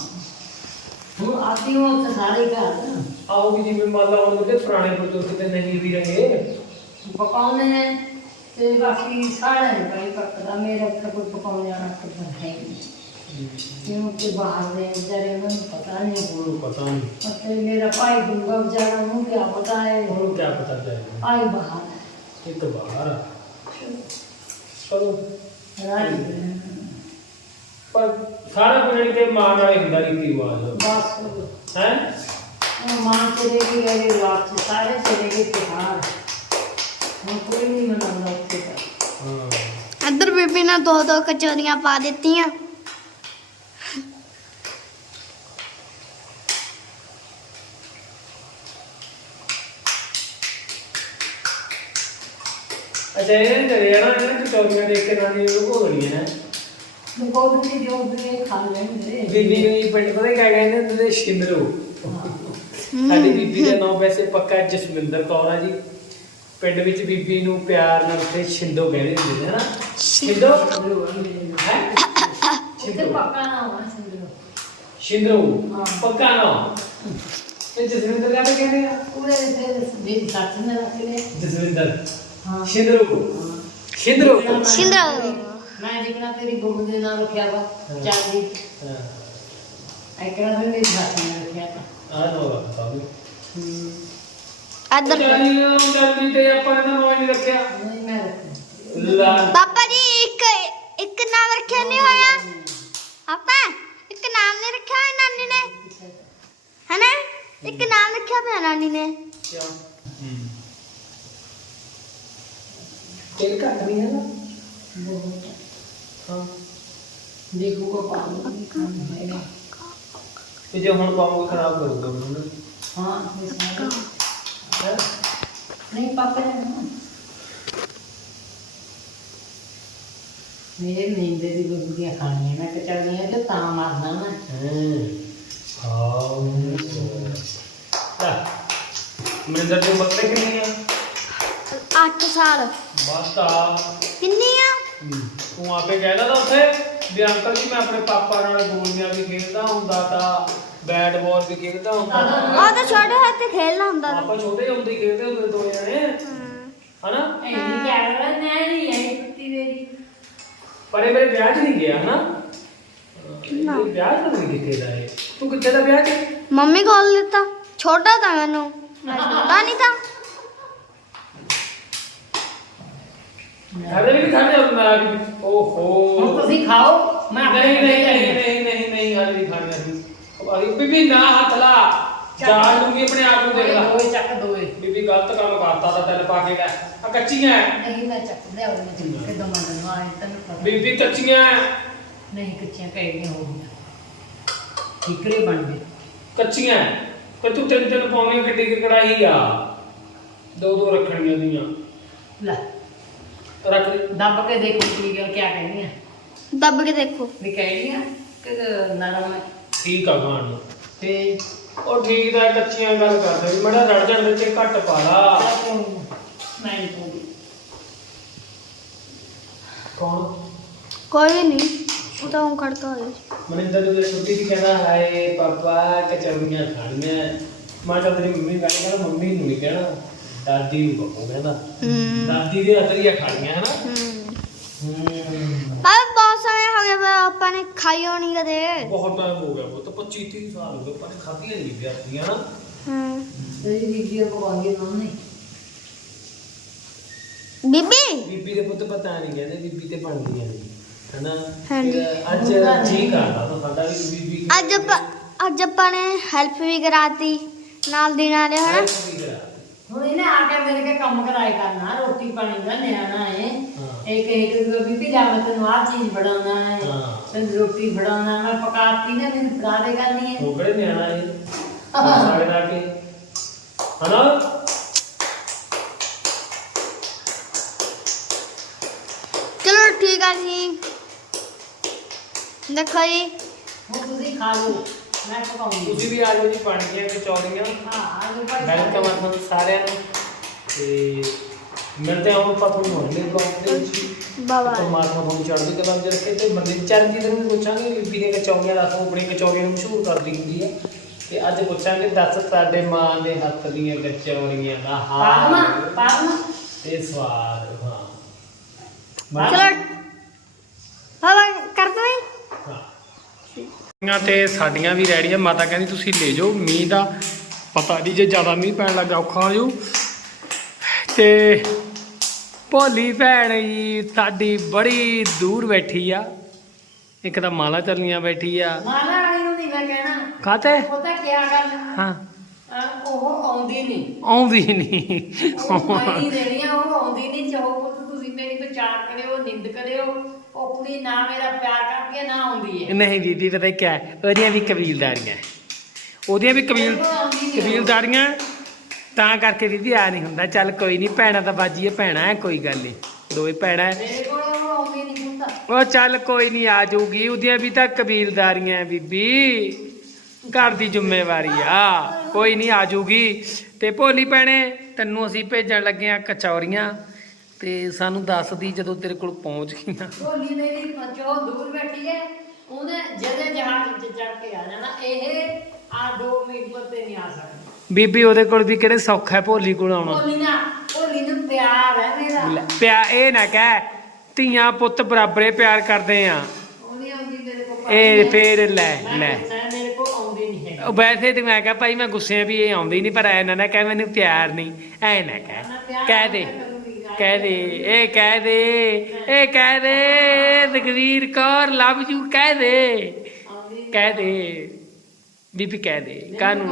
C: ਹੁਣ ਆਤੀ ਹੋ ਤਾਂ ਸਾਰੇ ਘਰ
A: ਵੀ ਜਿਵੇਂ ਮੰਨ ਲਾ ਹੁਣ ਉਹਦੇ ਪੁਰਾਣੇ ਬਜ਼ੁਰਗ ਤੇ ਨਹੀਂ ਵੀ ਰਹੇ।
C: ਪਕਾਉਂਦੇ ਨੇ। ਤੇ ਬਾਕੀ ਸਾਰਿਆਂ ਨੇ ਭਾਈ ਪੱਕਦਾ ਮੇਰਾ ਤਾਂ ਕੋਈ ਪਕਾਉਣ ਵਾਲਾ ਕੋਈ ਹੈ ਹੀ ਨਹੀਂ। ਕਿਉਂਕਿ ਬਾਹਰ ਦੇ ਵਿਚਾਰੇ ਉਹਨਾਂ ਨੂੰ ਪਤਾ ਨਹੀਂ
A: ਉਹਨੂੰ ਪਤਾ ਨਹੀਂ।
C: ਅਤੇ ਮੇਰਾ ਭਾਈ ਗੁੰਗਾ ਵਿਚਾਰਾ ਨੂੰ ਕਿਆ ਪਤਾ ਹੈ?
A: ਉਹਨੂੰ ਕੀ ਪਤਾ ਜਾਏਗਾ
C: ਭਾਈ ਬਾਹਰ। ਹੈ।
A: ਇੱਕ ਬਾਹਰ ਆ। ਚਲੋ।
C: ਰਾਜੀ।
A: ਪਰ ਸਾਰਾ ਕੁਝ ਕੇ ਮਾਂ ਨਾਲ ਹੀ ਹੁੰਦਾ ਰੀਤੀ ਰਿਵਾਜ।
C: ਬਸ।
A: ਹੈ?
C: ਉਹ ਮਾਂ ਚਲੇ ਗਈ ਅਰੇ ਰਾਤ ਚ ਸਾਰੇ ਚਲੇ ਗਏ ਤਿਹਾਰ ਹੁਣ ਕੋਈ ਨਹੀਂ ਮਨਾਉਂਦਾ ਉੱਥੇ ਤਾਂ
A: ਹਾਂ
B: ਇੱਧਰ ਬੀਬੀ ਨੇ ਦੋ ਦੋ ਕਚੋਰੀਆਂ ਪਾ ਦਿੱਤੀਆਂ।
A: ਅੱਛਾ ਇਹ ਜਿਹੜੇ ਆ ਨਾ ਇਹਨਾਂ ਕਚੌਰੀਆਂ ਦੇਖ ਕੇ ਨਾਲ ਹੋ ਗਈਆਂ ਨੇ।
C: ਬਹੁਤ ਦੀ ਜੋ ਵੀ ਖਾ ਲੈਂਦੇ
A: ਬੀਬੀ ਨੂੰ ਪਿੰਡ ਪਤਾ ਕਿਆ ਕਹਿੰਦੇ ਹੁੰਦੇ ਨੇ ਸ਼ਿੰਦਰੋ। ਸਾਡੀ ਬੀਬੀ ਦਾ ਨਾਮ ਵੈਸੇ ਪੱਕਾ ਜਸਵਿੰਦਰ ਕੌਰ ਆ ਜੀ। ਪਿੰਡ ਵਿੱਚ ਬੀਬੀ ਨੂੰ ਪਿਆਰ ਨਾਲ ਉੱਥੇ ਸ਼ਿੰਦੋ ਕਹਿੰਦੇ ਹੁੰਦੇ ਨੇ ਹਨਾ? ਹੈ?
C: ਇੱਥੇ ਪੱਕਾ ਨਾ ਹੋਣਾ ਸਿੰਦਰੋ ਹਾਂ।
A: ਪੱਕਾ ਨਾਮ। ਇਹ ਜਸਵਿੰਦਰ ਕਾਹਦੇ ਕਹਿੰਦੇ ਆ।
C: ਪੂਰੇ ਦੇ ਦੇ ਸੱਚ ਨੇ ਰੱਖ ਲਿਆ
A: ਜਸਵਿੰਦਰ।
C: ਹਾਂ।
A: ਸ਼ਿੰਦਰੋ ਸ਼ਿੰਦਰੋ
B: ਸਿੰਦਰ
C: ਮੈਂ ਜਿਕਣਾ ਤੇਰੀ ਗੁੰਮ ਦੇ ਨਾਲ ਰੱਖਿਆ ਵਾ। ਚਾਂਦੀ
A: ਹਾਂ।
C: ਐਕੜਾ ਫਿਰ ਮੇਰੀ ਸੱਚ ਨੇ ਰੱਖਿਆ ਤਾ
A: ਆ ਨੋ ਵੀ
C: ਹੂੰ।
B: ਇੱਧਰ
A: ਚਾਲੀ ਨੂੰ ਚਾਲੀ ਤੇ ਆਪਾਂ ਨੇ ਤਾਂ ਨਾਮ ਹੀ ਨਹੀਂ ਰੱਖਿਆ
C: ਨਹੀਂ ਮੈਂ ਰੱਖਿਆ
A: ਲਾ
B: ਪਾਪਾ ਜੀ ਇੱਕ ਇੱਕ ਨਾਮ ਰੱਖਿਆ ਨਹੀਂ ਹੋਇਆ ਪਾਪਾ ਇੱਕ ਨਾਮ ਨਹੀਂ ਰੱਖਿਆ ਹੋਇਆ ਨਾਨੀ ਨੇ ਹੈਨਾ ਇੱਕ ਨਾਮ ਰੱਖਿਆ ਪਿਆ ਨਾਨੀ ਨੇ
A: ਕਿਆ ਹੂੰ ਤੇਲ ਘੱਟ ਨਹੀਂ ਹੈ ਨਾ
C: ਬਹੁਤ
A: ਹਾਂ
C: ਦੇਖੋ ਕੋ ਪਾਉਂ ਕੰਮ ਹੈਗਾ
A: ਤੇ ਜੇ ਹੁਣ ਪਾਉਂਗਾ ਖਰਾਬ ਕਰੂਗਾ ਮੈਨੂੰ
C: ਹਾਂ ਇਹ ਸਾਰੇ
A: ਹੈ
C: ਨਹੀਂ ਪਾਪਾ ਨੇ। ਮੇਰੇ ਨੀਂਦ ਦੀ ਗੁੱਡੀਆਂ ਖਾਣੀਆਂ ਮੈਂ ਕਿ ਚੱਲਦੀਆਂ ਤੇ ਤਾਂ ਮਾਰਨਾ ਮੈਂ
A: ਹਾਂ ਮਨਿੰਦਰ ਦੀ ਉਮਰ ਤੇ ਕਿੰਨੀ ਆ।
B: 8 ਸਾਲ।
A: ਬਸ ਆ।
B: ਕਿੰਨੀ ਆ?
A: ਤੂੰ ਆਪੇ ਕਹਿਦਾ ਤਾਂ ਉੱਥੇ ਵੀ ਅੰਕਲ ਜੀ ਮੈਂ ਆਪਣੇ ਪਾਪਾ ਨਾਲ ਗੋਲੀਆਂ ਵੀ ਖੇਡਦਾ ਹੁੰਦਾ ਤਾਂ। ਬੈਟ ਬਾਲ ਵੀ ਖੇਡਦਾ ਹੁੰਦਾ।
B: ਉਹ ਤਾਂ ਛੋਟੇ ਹੱਥ ਖੇਲਣਾ ਹੁੰਦਾ
A: ਆਪਾਂ ਛੋਟੇ ਹੁੰਦੇ ਖੇਡਦੇ ਹੁੰਦੇ ਦੋ ਜਣੇ। ਹਨਾ?
C: ਐਨੀ ਕਹਿ ਰਿਹਾ ਮੈਂ ਨਹੀਂ ਐ ਕੁੱਤੀ ਮੇਰੀ
A: ਪਰ ਇਹ ਮੇਰੇ ਵਿਆਹ 'ਚ ਨਹੀਂ ਗਿਆ ਹਨਾ? ਇਹ ਵਿਆਹ 'ਚ ਨਹੀਂ ਕਿੱਥੇ ਦਾ ਇਹ। ਤੂੰ ਕਿੱਥੇ ਦਾ ਵਿਆਹ 'ਚ?
B: ਮੰਮੀ ਕੋਲ ਦਿੱਤਾ। ਛੋਟਾ ਤਾਂ ਮੈਨੂੰ। ਮੈਂ ਛੋਟਾ। ਨਹੀਂ ਤਾਂ।
A: ਹਰੇ ਵੀ ਖਾਣੇ ਹੁੰਦਾ
C: ਹੁਣ
A: ਓਹੋ
C: ਤੁਸੀਂ ਖਾਓ। ਮੈਂ
A: ਨਹੀਂ ਨਹੀਂ ਨਹੀਂ ਨਹੀਂ ਨਹੀਂ ਨਹੀਂ ਹਾਲੇ ਨਹੀਂ ਖਾਣੇ। ਅਰੇ ਬੀਬੀ ਨਾ ਹੱਥ ਲਾ। ਜਾਣ ਨੂੰ ਵੀ ਆਪਣੇ ਆਪ ਨੂੰ ਦੇਖ ਲਾ।
C: ਦੋਏ ਚੱਕ ਦੋਏ
A: ਬੀਬੀ ਗਲਤ ਕੰਮ ਕਰਤਾ ਤਾਂ ਤੈਨੂੰ ਪਾ ਕੇ ਲੈ। ਆ ਕੱਚੀਆਂ ਐ।
C: ਨਹੀਂ ਮੈਂ ਚੱਕ ਲਿਆ ਉਹ ਮੈਂ ਚੱਕ ਕੇ ਦਮਾ ਦਮਾ ਆਏ ਤੈਨੂੰ ਪਤਾ।
A: ਬੀਬੀ ਕੱਚੀਆਂ ਐ।
C: ਨਹੀਂ ਕੱਚੀਆਂ ਕੈੜੀਆਂ ਹੋ ਗਈਆਂ? ਠੀਕਰੇ ਬਣ ਗਏ।
A: ਕੱਚੀਆਂ ਐ। ਕਿ ਤੂੰ ਤਿੰਨ ਤਿੰਨ ਪਾਉਣੀਆਂ ਕਿੱਡੀ ਕਿ ਕੜਾਹੀ ਆ। ਦੋ ਦੋ ਰੱਖਣੀਆਂ ਦੀਆਂ
C: ਲੈ
A: ਰੱਖ
C: ਦੱਬ ਕੇ ਦੇਖੋ ਕੀ ਗੱਲ ਕਿਆ ਕਹਿੰਦੀਆਂ
B: ਦੱਬ ਕੇ ਦੇਖੋ।
C: ਵੀ ਕੈੜੀਆਂ ਕਿ ਨਰਮ ਹੈ
A: ਠੀਕ ਆ ਖਾਣ ਨੂੰ?
C: ਤੇ
A: ਉਹ ਠੀਕ ਦਾ ਕੱਚੀਆਂ ਗੱਲ ਕਰਦਾ ਵੀ ਮੜਾ ਰੜ ਜਾਣ ਵਿੱਚ ਘੱਟ ਪਾ ਲਾ।
C: ਨਹੀਂ ਪੂਰੀ
A: ਕੌਣ?
B: ਕੋਈ ਨਹੀਂ ਉਹ ਤਾਂ ਉਹ ਖੜਕਾ ਹੋਇਆ
A: ਮਨਿੰਦਰ ਦੇ ਛੁੱਟੀ ਦੀ ਕਹਿੰਦਾ ਹਾਏ ਪਾਪਾ ਕਚੌਰੀਆਂ ਖਾਣੀਆਂ। ਮੈਂ ਤਾਂ ਤੇਰੀ ਮੰਮੀ ਨੂੰ ਕਹਿੰਦਾ ਮੰਮੀ ਨੂੰ ਨਹੀਂ ਕਹਿਣਾ। ਦਾਦੀ ਨੂੰ ਕਹੋ ਕਹਿੰਦਾ। ਦਾਦੀ ਦੇ ਹੱਥੀਆਂ ਖਾਣੀਆਂ ਹਨਾ?
B: ਹੂੰ। ਪਰ ਆਪਾਂ ਨੇ ਖਾਈ ਹੋਣੀ ਕਦੇ?
A: ਬਹੁਤ ਟਾਈਮ ਹੋ ਗਿਆ ਉਹ ਤਾਂ 25 30 ਸਾਲ ਹੋ ਗਏ ਪਰ ਖਾਧੀਆਂ ਨਹੀਂ ਵਿਆਹਦੀਆਂ ਨਾ।
B: ਹੂੰ।
C: ਤੇਰੀ ਵੀਡੀਓ ਪਵਾਉਂਗੀ ਮੰਮੀ
B: ਬੀਬੀ?
A: ਬੀਬੀ ਦੇ ਪੁੱਤ ਪਤਾ ਨਹੀਂ ਕਹਿੰਦੇ ਬੀਬੀ ਤੇ ਬਣਦੀਆਂ ਨੇ ਹਨਾ?
B: ਹਾਂਜੀ।
A: ਫਿਰ ਅੱਜ ਜੀ ਕਰਦਾ ਤਾਂ ਸਾਡਾ ਵੀ ਬੀਬੀ
B: ਅੱਜ ਆਪਾਂ ਅੱਜ ਆਪਾਂ ਨੇ ਹੈਲਪ ਵੀ ਕਰਾਤੀ ਨਾਲ ਦੀ ਨਾਲ ਹਨਾ?
C: ਹੁਣ ਇਹਨੇ ਆ ਕੇ ਮੇਰੇ ਕੇ ਕੰਮ ਕਰਾਏ ਕਰਨਾ ਰੋਟੀ ਪਾਣੀ ਦਾ ਨਿਆਣਾ ਹੈ
A: ਹਾਂ।
C: ਇੱਕ ਇੱਕ ਬੀਬੀ ਜਾ ਮੈਂ ਤੈਨੂੰ ਆਹ ਚੀਜ਼ ਬਣਾਉਣਾ ਹੈ
A: ਹਾਂ।
C: ਤੈਨੂੰ ਰੋਟੀ ਬਣਾਉਣਾ ਮੈਂ ਪਕਾਤੀ ਨਾ ਮੈਨੂੰ ਬਣਾ ਦੇ ਕਰਨੀ ਹੈ
A: ਉਹ ਕਿਹੜੇ ਨਿਆਣਾ ਇਹ ਸਾਡੇ ਨਾਲ ਕੇ। ਹਨਾ
B: ਚਲੋ ਠੀਕ ਆ ਜੀ। ਦੇਖੋ ਜੀ।
C: ਹੁਣ ਤੁਸੀਂ ਖਾ ਲਓ। ਮੈਂ ਪਕਾਉਂਗੀ।
A: ਤੁਸੀਂ ਵੀ ਆ ਜਾਓ ਜੀ ਬਣ ਗਈਆਂ ਕਚੌਰੀਆਂ।
C: ਹਾਂ ਆ ਜਾਓ ਭਾਈ।
A: ਵੈਲਕਮ ਆ ਤੁਹਾਨੂੰ ਸਾਰਿਆਂ ਨੂੰ। ਤੇ ਮਿਲਦੇ ਹਾਂ ਆਪਾਂ ਤੁਹਾਨੂੰ ਅਗਲੇ ਬਲੌਗ ਦੇ ਵਿੱਚ
B: ਬਾਬਾ।
A: ਪਰਮਾਤਮਾ ਤੁਹਾਨੂੰ ਚੜ੍ਹਦੀ ਕਲਾ ਵਿੱਚ ਰੱਖੇ ਤੇ ਮੰਦਿਰ ਚਰਨ ਜੀ ਨੂੰ ਵੀ ਪੁੱਛਾਂਗੇ ਬੀਬੀ ਦੀਆਂ ਕਚੌਰੀਆਂ ਦੱਸੋ ਆਪਣੀ ਕਚੌਰੀਆਂ ਨੂੰ ਮਸ਼ਹੂਰ ਕਰਦੀ ਹੁੰਦੀ ਹੈ ਤੇ ਅੱਜ ਪੁੱਛਾਂਗੇ ਦੱਸ ਤੁਹਾਡੇ ਮਾਂ ਦੇ ਹੱਥ ਦੀਆਂ ਕਚੌੜੀਆਂ ਦਾ
C: ਪਾਗਮਾ
A: ਹਾਲ
C: ਪਾਗਮਾ।
A: ਤੇ ਸਵਾਦ ਹਾਂ।
B: ਚਲੋ ਪਾਪਾ ਕਰ ਦੋ
A: ਹਾਂ ਤੇ ਸਾਡੀਆਂ ਵੀ ਰੈਡੀਆਂ ਮਾਤਾ ਕਹਿੰਦੀ ਤੁਸੀਂ ਲੈ ਜਾਓ ਮੀਂਹ ਦਾ ਪਤਾ ਨਹੀਂ ਜੇ ਜ਼ਿਆਦਾ ਮੀਂਹ ਪੈਣ ਲੱਗਾ ਔਖਾ ਹੋ ਜਾਊ। ਤੇ ਭੋਲੀ ਭੈਣ ਜੀ ਸਾਡੀ ਬੜੀ ਦੂਰ ਬੈਠੀ ਆ। ਇੱਕ ਤਾਂ ਮਾਲਾ ਚੱਲੀਆਂ ਬੈਠੀ ਆ।
C: ਮਾਲਾ ਵਾਲੀ ਨੂੰ ਨਹੀਂ ਮੈਂ ਕਹਿਣਾ।
A: ਕਾਤੇ
C: ਪਤਾ ਕੀ ਗੱਲ।
A: ਹਾਂ।
C: ਅਹ ਉਹ ਆਉਂਦੀ ਨਹੀਂ
A: ਆਉਂਦੀ ਨਹੀਂ
C: ਉਹ ਮਾਈ ਉਹ ਆਉਂਦੀ ਨਹੀਂ ਚਾਹੋ ਪੁੱਤ ਤੁਸੀਂ ਮੇਰੀ ਪਛਾਣ ਕਰਿਓ ਨਿੰਦ ਕਰਿਓ। ਉਹ ਕੁੜੀ ਨਾ ਮੇਰਾ ਪਿਆਰ ਕਰਦੀ ਹੈ ਨਾ ਆਉਂਦੀ ਹੈ
A: ਨਹੀਂ ਦੀਦੀ ਪਤਾ ਕੀ ਹੈ? ਉਹਦੀਆਂ ਵੀ ਕਬੀਲਦਾਰੀਆਂ ਹੈ। ਉਹਦੀਆਂ ਵੀ ਕਬੀਲ ਕਬੀਲਦਾਰੀਆਂ ਤਾਂ ਕਰਕੇ ਦੀਦੀ ਆ ਨਹੀਂ ਹੁੰਦਾ। ਚੱਲ ਕੋਈ ਨਹੀਂ ਭੈਣਾਂ ਤਾਂ ਬਾਜੀ ਹੈ ਭੈਣਾਂ ਹੈ ਕੋਈ ਗੱਲ ਨਹੀਂ। ਦੋਵੇਂ ਭੈਣਾਂ ਹੈ।
C: ਮੇਰੇ ਕੋਲ ਉਹ ਆਉਂਦੀ ਨਹੀਂ ਹੁੰਦਾ
A: ਉਹ ਚੱਲ ਕੋਈ ਨਹੀਂ ਆ ਜਾਊਗੀ। ਉਹਦੀਆਂ ਵੀ ਤਾਂ ਕਬੀਲਦਾਰੀਆਂ ਹੈ ਬੀਬੀ। ਘਰ ਦੀ ਜ਼ਿੰਮੇਵਾਰੀ ਆ। ਕੋਈ ਨਹੀਂ ਆ ਜਾਊਗੀ। ਤੇ ਭੋਲੀ ਭੈਣੇ ਤੈਨੂੰ ਅਸੀਂ ਭੇਜਣ ਲੱਗੇ ਆ ਕਚੌਰੀਆਂ। ਤੇ ਸਾਨੂੰ ਦੱਸਦੀ ਜਦੋਂ ਤੇਰੇ ਕੋਲ ਪਹੁੰਚ ਗਈਆਂ
C: ਢੋਲੀ ਮੇਰੀ ਪਚੋ ਦੂਰ ਬੈਠੀ ਹੈ ਉਹਨੇ ਜਦੇ ਜਹਾਜ਼ ਵਿੱਚ ਚੜ ਕੇ ਆ ਜਾਣਾ ਇਹ ਆ ਦੋ ਮਿੰਟ ਤੇ ਨਹੀਂ ਆ ਸਕਦੀ।
A: ਬੀਬੀ ਉਹਦੇ ਕੋਲ ਵੀ ਕਿਹੜੇ ਸੌਖਾ ਹੈ ਭੋਲੀ ਕੋਲ ਆਉਣਾ।
C: ਢੋਲੀ ਨਾ ਢੋਲੀ ਨੂੰ ਪਿਆਰ ਹੈ ਮੇਰਾ।
A: ਪਿਆ ਇਹ ਨਾ ਕਹਿ ਧੀਆਂ ਪੁੱਤ ਬਰਾਬਰੇ ਪਿਆਰ ਕਰਦੇ ਆ।
C: ਉਹਦੀ ਆਉਂਦੀ ਮੇਰੇ ਕੋਲ
A: ਇਹ ਫੇਰ ਲੈ ਲੈ।
C: ਪੁੱਛਿਆ, ਮੇਰੇ ਕੋਲ ਆਉਂਦੀ ਨਹੀਂ ਹੈ
A: ਉਹ ਵੈਸੇ ਤੇ ਮੈਂ ਕਿਹਾ ਭਾਈ ਮੈਂ ਗੁੱਸੇ ਆ ਵੀ ਇਹ ਆਉਂਦੀ ਨਹੀਂ ਪਰ ਐ ਨਾ ਨਾ ਕਹਿ ਮੈਨੂੰ ਪਿਆਰ ਨਹੀਂ। ਐ ਨਾ ਕਹਿ ਕਹਿ ਦੇ। ਕਹਿ ਦੇ ਇਹ ਕਹਿ ਦੇ ਇਹ ਕਹਿ ਦੇ ਤਕਵੀਰ ਕੌਰ ਲਵ ਯੂ ਕਹਿ ਦੇ ਕਹਿ ਦੇ ਬੀਬੀ ਕਹਿ ਦੇ ਕਾਨੂੰ?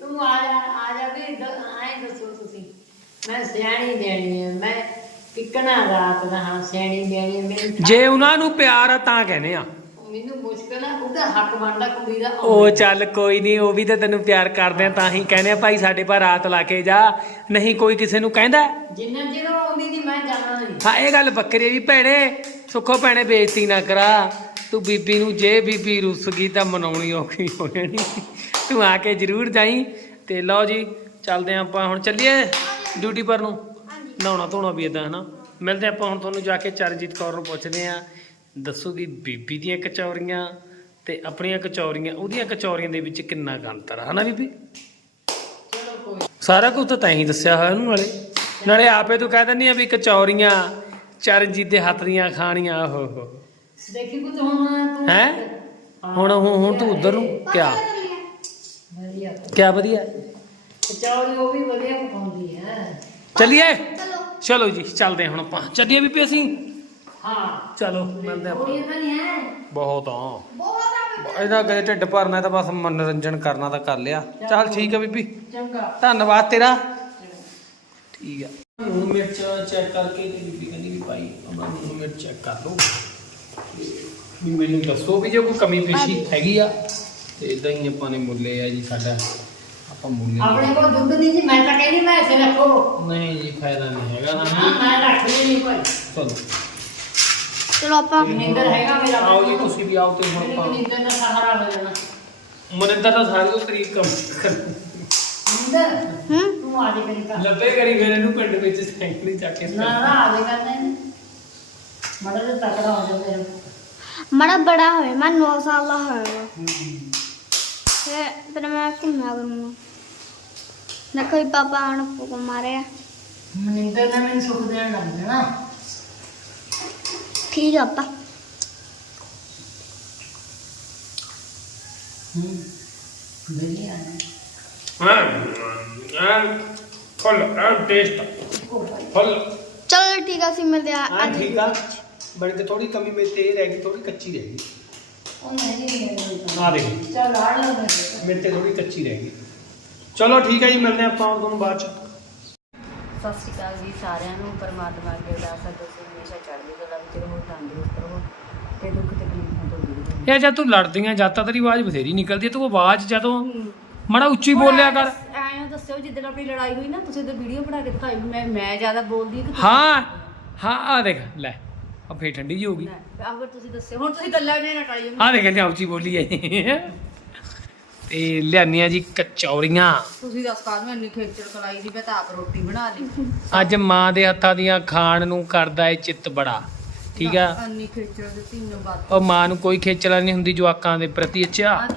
C: ਤੂੰ ਆ ਜਾ ਆ ਜਾ ਵੀ ਆਏਂ ਦੱਸੋ ਤੁਸੀਂ। ਮੈਂ ਸਿਆਣੀ ਦੇਣੀ ਹੈ ਮੈਂ ਕਿਕਣਾ ਰਾਤ ਦਾ ਹਾਂ ਸਿਆਣੀ ਦੇਣੀ ਹੈ
A: ਜੇ ਉਹਨਾਂ ਨੂੰ ਪਿਆਰ ਆ ਤਾਂ ਕਹਿੰਦੇ ਆ।
C: ਮੈਨੂੰ ਮੁਸ਼ਕਲ ਆ ਉਹਦਾ ਹੱਕ ਬਣਦਾ ਕੁੜੀ ਦਾ
A: ਉਹ ਚੱਲ ਕੋਈ ਨਹੀਂ ਉਹ ਵੀ ਤਾਂ ਤੈਨੂੰ ਪਿਆਰ ਕਰਦੇ ਆ ਤਾਂ ਹੀ ਕਹਿੰਦੇ ਆ ਭਾਈ ਸਾਡੇ ਪਰ ਰਾਤ ਲਾ ਕੇ ਜਾ। ਨਹੀਂ ਕੋਈ ਕਿਸੇ ਨੂੰ ਕਹਿੰਦਾ।
C: ਜਿੰਨਾ ਉਹ ਆਉਂਦੀ ਨਹੀਂ ਮੈਂ ਜਾਣਾ ਨਹੀਂ
A: ਹਾਂ ਇਹ ਗੱਲ ਬੱਕਰੀ ਵੀ ਭੈਣੇ ਸੁੱਖੋ ਭੈਣੇ ਬੇਇੱਜ਼ਤੀ ਨਾ ਕਰਾ। ਤੂੰ ਬੀਬੀ ਨੂੰ ਜੇ ਬੀਬੀ ਰੁੱਸ ਗਈ ਤਾਂ ਮਨਾਉਣੀ ਔਖੀ ਹੋ ਜਾਣੀ। ਤੂੰ ਆ ਕੇ ਜ਼ਰੂਰ ਜਾਈ। ਤੇ ਲਓ ਜੀ ਚੱਲਦੇ ਹਾਂ ਆਪਾਂ ਹੁਣ ਚੱਲੀਏ ਡਿਊਟੀ ਪਰ ਨੂੰ? ਨਹਾਉਣਾ ਧੋਣਾ ਵੀ ਇਦਾਂ ਹਨਾ? ਮਿਲਦੇ ਆਪਾਂ ਹੁਣ ਤੁਹਾਨੂੰ ਜਾ ਕੇ ਚਰਨਜੀਤ ਕੌਰ ਨੂੰ ਪੁੱਛਦੇ ਆ। ਦੱਸੂਗੀ ਬੀਬੀ ਦੀਆਂ ਕਚੌਰੀਆਂ ਤੇ ਆਪਣੀਆਂ ਕਚੌਰੀਆਂ ਉਹਦੀਆਂ ਕਚੌਰੀਆਂ ਦੇ ਵਿੱਚ ਕਿੰਨਾ ਕੁ ਅੰਤਰ ਆ ਹਨਾ ਬੀਬੀ?
C: ਚਲੋ ਕੋਈ
A: ਸਾਰਾ ਕੁਝ ਤਾਂ ਤੈਂ ਹੀ ਦੱਸਿਆ ਹੋਇਆ ਉਹਨੂੰ ਨਾਲੇ। ਨਾਲੇ ਆਪੇ ਤੂੰ ਕਹਿ ਦਿੰਦੀ ਆ ਵੀ ਕਚੌਰੀਆਂ ਚਰਨਜੀਤ ਦੇ ਹੱਥ ਦੀਆਂ ਖਾਣੀਆਂ ਓਹ ਹੋ।
C: ਦੇਖੀ ਪੁੱਤ ਹੁਣ ਤੂੰ।
A: ਹੈ? ਹੁਣ ਹੁਣ ਹੁਣ ਤੂੰ ਉਧਰ ਨੂੰ ਕਿਆ?
C: ਵਧੀਆ।
A: ਕਿਆ ਵਧੀਆ?
C: ਕਚੌੜੀ ਉਹ ਵੀ ਵਧੀਆ ਪਕਾਉਂਦੀ ਹੈ।
A: ਚੱਲੀਏ?
B: ਚਲੋ।
A: ਚਲੋ ਜੀ ਚੱਲਦੇ ਹਾਂ ਹੁਣ ਆਪਾਂ। ਚੱਲੀਏ ਵੀ ਅਸੀਂ।
C: ਹਾਂ।
A: ਚਲੋ ਮਿਲਦੇ ਆਪਾਂ।
C: ਕੋਈ ਤਾਂ ਨਹੀਂ ਹੈ।
A: ਬਹੁਤ ਆ।
B: ਬਹੁਤ ਆ
A: ਇਹਦਾ ਕਦੇ ਢਿੱਡ ਭਰਨਾ ਤਾਂ ਬਸ ਮਨੋਰੰਜਨ ਕਰਨਾ ਤਾਂ ਕਰ ਲਿਆ। ਚੱਲ ਠੀਕ ਆ ਬੀਬੀ।
C: ਚੰਗਾ।
A: ਧੰਨਵਾਦ ਤੇਰਾ। ਠੀਕ ਆ। ਲੂਣ ਮਿਰਚ ਚੈੱਕ ਕਰਕੇ ਤੇ ਬੀਬੀ ਕਹਿੰਦੀ ਵੀ ਭਾਈ ਆਪਣਾ ਲੂਣ ਮਿਰਚ ਚੈੱਕ ਕਰ ਲਓ। ਤੇ ਵੀ ਮੈਨੂੰ ਦੱਸੋ ਵੀ ਜੇ ਕੋਈ ਕਮੀ ਪੇਸ਼ੀ ਹੈਗੀ ਆ ਤੇ ਇਦਾਂ ਹੀ ਆਪਾਂ ਨੇ ਮੁੱਲੇ ਆ ਜੀ ਸਾਡਾ। ਆਪਾਂ ਮੁੱਲੇ
C: ਆਪਣੇ ਕੋਲ ਦੁੱਧ ਨਹੀਂ ਜੀ ਮੈਂ ਤਾਂ ਕਹਿੰਦੀ ਮੈਂ ਇਸੇ ਰੱਖੋ।
A: ਨਹੀਂ ਜੀ ਫਾਇਦਾ ਨਹੀਂ ਹੈਗਾ
C: ਹਾਂ ਮੈਂ ਰੱਖ ਲਈ ਭਾਈ
A: ਚਲੋ।
B: ਚਲੋ ਆਪਾਂ
C: ਮਨਿੰਦਰ ਹੈਗਾ ਮੇਰਾ
A: ਆਓ ਜੀ ਤੁਸੀਂ ਵੀ ਆਓ ਤੇ ਹੁਣ ਆਪਾਂ
C: ਮਨਿੰਦਰ ਦਾ ਸਹਾਰਾ ਹੋ ਜਾਣਾ।
A: ਮਨਿੰਦਰ ਦਾ ਸਾਰੀ ਉਹ ਤਰੀਕ ਕੰਮ
C: ਮਨਿੰਦਰ
B: ਹੂੰ?
C: ਤੂੰ ਆ ਜਾ ਕਰੀ ਘਰ।
A: ਲੱਭੇ ਕਰੀ ਫਿਰ ਇਹਨੂੰ ਪਿੰਡ ਵਿੱਚ ਸਾਈਕਲ ਚੱਕ ਕੇ
C: ਨਾ ਨਾ ਆ ਜਾ ਕਰਨਾ ਮੜਾ ਜਿਹਾ ਤਕੜਾ ਹੋ ਜਾ ਫਿਰ।
B: ਮੜਾ ਬੜਾ ਹੋਵੇ ਮੈਂ 9 ਸਾਲ ਦਾ ਹੋਇਆ ਤੇ ਫਿਰ ਮੈਂ ਘੁੰਮਿਆ ਕਰੂੰਗਾ? ਨਾ ਕੋਈ ਪਾਪਾ ਆਣ ਫੁਕ ਮਾਰਿਆ।
C: ਮਨਿੰਦਰ ਨੇ ਮੈਨੂੰ ਸੁੱਖ ਦੇਣ ਲੱਗ ਜਾਣਾ।
B: ਠੀਕ ਆ ਪਾ
C: ਹੂੰ ਵਧੀਆ ਹੈ
A: ਹਾਂ ਹਾਂ ਫੁੱਲ ਆ ਟੇਸਟ ਫੁੱਲ
B: ਚਲੋ ਠੀਕ ਆ ਅਸੀਂ ਮਿਲਦੇ ਆ
A: ਹਾਂ
B: ਅੱਜ
A: ਠੀਕ ਆ ਬਣ ਕੇ ਥੋੜੀ ਕਮੀ ਮੇ ਤੇ ਰਹਿ ਗਈ ਥੋੜੀ ਕੱਚੀ ਰਹਿ ਗਈ
C: ਉਹ
E: ਸਤਿ ਸ਼੍ਰੀ ਅਕਾਲ ਜੀ ਸਾਰਿਆਂ ਨੂੰ ਪਰਮਾਤਮਾ ਅੱਗੇ ਅਰਦਾਸ ਹੈ ਤੁਸੀਂ ਹਮੇਸ਼ਾ ਚੜ੍ਹਦੀ ਕਲਾ ਵਿੱਚ ਰਹੋ ਤੰਦਰੁਸਤ ਰਹੋ ਤੇ ਦੁੱਖ ਤਕਲੀਫਾਂ ਤੋਂ ਦੂਰ ਰਹੋ।
A: ਇਹ ਜਦ ਤੂੰ ਲੜਦੀਆਂ ਜਦ ਤਾਂ ਤੇਰੀ ਆਵਾਜ਼ ਬਥੇਰੀ ਨਿਕਲਦੀ ਹੈ ਤੂੰ ਆਵਾਜ਼ ਜਦੋਂ ਮੜਾ ਉੱਚੀ ਬੋਲਿਆ ਕਰ।
E: ਐਂ ਦੱਸਿਓ ਜਿੱਦਣ ਆਪਣੀ ਲੜਾਈ ਹੋਈ ਨਾ ਤੁਸੀਂ ਤਾਂ ਵੀਡੀਓ ਬਣਾ ਕੇ ਦਿਖਾਈ ਵੀ ਮੈਂ ਮੈਂ ਜ਼ਿਆਦਾ ਬੋਲਦੀ ਹਾਂ ਕਿ
A: ਹਾਂ ਹਾਂ ਆ ਦੇਖ ਲੈ ਆ ਫੇਰ ਠੰਡੀ ਜੀ ਹੋ ਗਈ।
E: ਅਗਰ ਤੁਸੀਂ ਦੱਸਿਓ ਹੁਣ ਤੁਸੀਂ ਗੱਲਾਂ ਨੇ ਨਾ ਟਾਲੀ
A: ਆ ਦੇਖ ਲਿਆ ਉੱਚੀ ਬੋਲੀ ਹੈ। ਤੇ ਲਿਆਨੀਆਂ ਜੀ ਕਚੌਰੀਆਂ।
E: ਤੁਸੀਂ ਦੱਸ ਕਾਹ ਨੂੰ ਇੰਨੀ ਖੇਚਲ ਕਲਾਈ ਦੀ ਮੈਂ ਤਾਂ ਆਪ ਰੋਟੀ ਬਣਾ ਲਈ।
A: ਅੱਜ ਮਾਂ ਦੇ ਹੱਥਾਂ ਦੀਆਂ ਖਾਣ ਨੂੰ ਕਰਦਾ ਏ ਚਿੱਤ ਬੜਾ ਠੀਕ ਆ?
E: ਇੰਨੀ ਖੇਚਲ ਦਿੱਤੀ ਨੂੰ ਬਾਤ
A: ਉਹ ਮਾਂ ਨੂੰ ਕੋਈ ਖੇਚਲਾ ਨਹੀਂ ਹੁੰਦੀ ਜਵਾਕਾਂ ਦੇ ਪ੍ਰਤੀ ਅੱਛਾ?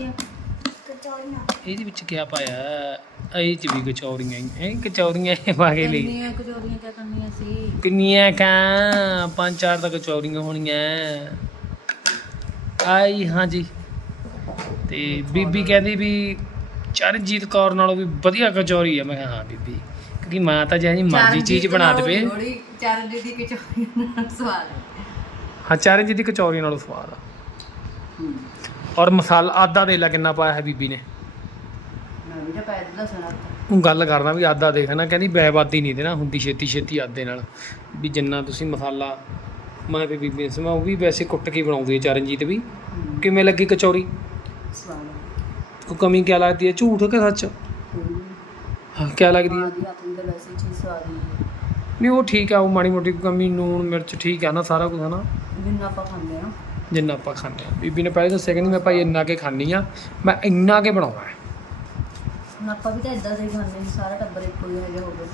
A: ਇਹਦੇ ਵਿੱਚ ਕੀ ਪਾਇਆ? ਇਹ ਚ ਵੀ ਕਚੌਰੀਆਂ ਇਹ ਕਚੌਰੀਆਂ ਇਹ ਪਾ ਕੇ ਲਈ।
E: ਕਿੰਨੀਆਂ ਕਚੋਰੀਆਂ ਕਿਆ ਕਰਨੀਆਂ ਸੀ?
A: ਕਿੰਨੀਆਂ ਕਾਂ? ਪੰਜ ਚਾਰ ਤਾਂ ਕਚੌਰੀਆਂ ਹੋਣੀਆਂ। ਆਈ ਹਾਂਜੀ। ਤੇ ਬੀਬੀ ਕਹਿੰਦੀ ਵੀ ਚਰਨਜੀਤ ਕੌਰ ਨਾਲੋਂ ਵੀ ਵਧੀਆ ਕਚੌਰੀ ਆ। ਮੈਂ ਕਿਹਾ ਹਾਂ ਬੀਬੀ ਕਿਉਂਕਿ ਮਾਂ ਤਾਂ ਜਿਹੀ ਮਰਜ਼ੀ ਚੀਜ਼ ਬਣਾ ਦੇਵੇ।
E: ਚਰਨਜੀਤ ਦੀ ਕਚੋਰੀ ਨਾਲ ਸਵਾਦ
A: ਹਾਂ ਚਰਨਜੀਤ ਦੀ ਕਚੌਰੀ ਨਾਲੋਂ ਸਵਾਦ ਆ। ਔਰ ਮਸਾਲਾ ਆਦਾ ਦੇ ਲੈ ਕਿੰਨਾ ਪਾਇਆ ਹੈ ਬੀਬੀ ਨੇ।
E: ਮੈਂ ਵੀ ਤਾਂ
A: ਉਹ ਗੱਲ ਕਰਦਾ ਵੀ ਆਦਾ ਦੇਖਣਾ ਕਹਿੰਦੀ ਬੈਬਾਦੀ ਨਹੀਂ ਦੇਣਾ ਹੁੰਦੀ ਛੇਤੀ ਛੇਤੀ ਆਦੇ ਨਾਲ। ਵੀ ਜਿੰਨਾ ਤੁਸੀਂ ਮਸਾਲਾ ਮੈਂ ਤੇ ਬੀਬੀ ਨੇ ਸਮਾਂ ਉਹ ਵੀ ਵੈਸੇ ਕੁੱਟ ਕੇ ਬਣਾਉਂਦੀ ਹੈ ਚਰਨਜੀਤ ਵੀ। ਕਿਵੇਂ ਲੱਗੀ ਕਚੌਰੀ?
E: ਸਵਾਦ
A: ਕੋਈ ਕਮੀ ਕਿਆ ਲੱਗਦੀ ਹੈ? ਝੂਠ ਕਿ ਸੱਚ? ਹਾਂ। ਕਿਆ ਲੱਗਦੀ ਹੈ?
E: ਮਾਂ ਦੀ ਹੱਥ ਦੀ ਤਾਂ ਵੈਸੇ ਹੀ ਚੀਜ਼ ਸਵਾਦ ਹੀ ਹੈ
A: ਨਹੀਂ ਉਹ ਠੀਕ ਆ ਉਹ ਮਾੜੀ ਮੋਟੀ ਕਮੀ ਨੂਣ ਮਿਰਚ ਠੀਕ ਆ ਨਾ ਸਾਰਾ ਕੁਝ ਹਨਾ?
E: ਜਿੰਨਾ ਆਪਾਂ ਖਾਂਦੇ ਆ। ਨਾ
A: ਜਿੰਨਾ ਆਪਾਂ ਖਾਂਦੇ ਆ। ਬੀਬੀ ਨੇ ਪਹਿਲੇ ਦੱਸਿਆ ਕਹਿੰਦੀ ਮੈਂ ਭਾਈ ਇੰਨਾ ਕੇ ਖਾਣੀ ਆ ਮੈਂ ਇੰਨਾ ਕੇ ਬਣਾਉਣਾ ਹੈ।
E: ਹੁਣ ਆਪਾਂ ਵੀ ਤਾਂ ਇਦਾਂ ਦੇ ਹੀ ਖਾਂਦੇ ਹਾਂ ਸਾਰਾ ਟੱਬਰ ਇੱਕੋ ਜਿਹਾ ਜਿਹਾ ਹੋਵੇ।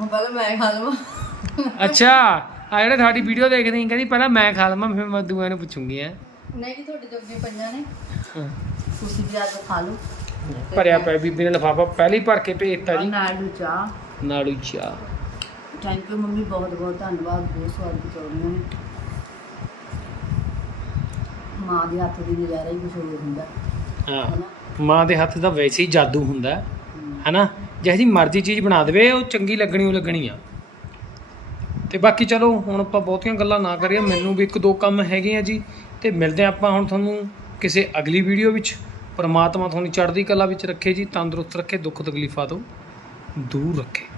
E: ਹੁਣ ਪਹਿਲਾਂ ਮੈਂ ਖਾ ਲਵਾਂ।
A: ਅੱਛਾ ਆ ਜਿਹੜੇ ਤੁਹਾਡੀ ਵੀਡੀਓ ਦੇਖਦੇ ਸੀ ਕਹਿੰਦੀ ਪਹਿਲਾਂ ਮੈਂ ਖਾ ਲਵਾਂ ਫਿਰ ਮੈਂ ਦੂਆਂ ਨੂੰ ਪੁੱਛੂੰਗੀ ਐ
E: ਨਹੀਂ ਜੀ ਤੁਹਾਡੇ ਜੋਗੀਆਂ ਪਈਆਂ ਨੇ। ਤੁਸੀਂ ਵੀ ਆ ਕੇ ਖਾ ਲਓ।
A: ਭਰਿਆ ਪਿਆ ਬੀਬੀ ਨੇ ਲਫਾਫਾ ਪਹਿਲੇ ਭਰ ਕੇ ਭੇਜਤਾ ਜੀ।
E: ਨਾਲ ਨੂੰ ਚਾਹ।
A: ਨਾਲੂ ਚਾਹ।
E: ਥੈਂਕ ਯੂ ਮੰਮੀ ਬਹੁਤ ਬਹੁਤ ਧੰਨਵਾਦ। ਬਹੁਤ ਸਵਾਦ ਕਚੌੜੀਆਂ ਨੇ। ਮਾਂ ਦੇ ਹੱਥ ਦੀ ਨਜ਼ਾਰਾ ਹੀ ਕੁਝ ਹੋਰ ਹੁੰਦਾ।
A: ਹਾਂ। ਮਾਂ ਦੇ ਹੱਥ ਦਾ ਵੈਸੇ ਹੀ ਜਾਦੂ ਹੁੰਦਾ। ਹੈ ਹੈਨਾ? ਜਿਹੋ ਜਿਹੀ ਮਰਜ਼ੀ ਚੀਜ਼ ਬਣਾ ਦੇਵੇ ਉਹ ਚੰਗੀ ਲੱਗਣੀ ਉਹ ਲੱਗਣੀ ਆ। ਤੇ ਬਾਕੀ ਚਲੋ ਹੁਣ ਆਪਾਂ ਬਹੁਤੀਆਂ ਗੱਲਾਂ ਨਾ ਕਰੀਏ। ਮੈਨੂੰ ਵੀ ਇੱਕ ਦੋ ਕੰਮ ਹੈਗੇ ਆ ਜੀ। ਤੇ ਮਿਲਦੇ ਹਾਂ ਆਪਾਂ ਹੁਣ ਤੁਹਾਨੂੰ ਕਿਸੇ ਅਗਲੀ ਵੀਡੀਓ ਵਿੱਚ। ਪਰਮਾਤਮਾ ਤੁਹਾਨੂੰ ਚੜ੍ਹਦੀ ਕਲਾ ਵਿੱਚ ਰੱਖੇ ਜੀ, ਤੰਦਰੁਸਤ ਰੱਖੇ, ਦੁੱਖ ਤਕਲੀਫਾਂ ਤੋਂ ਦੂਰ ਰੱਖੇ।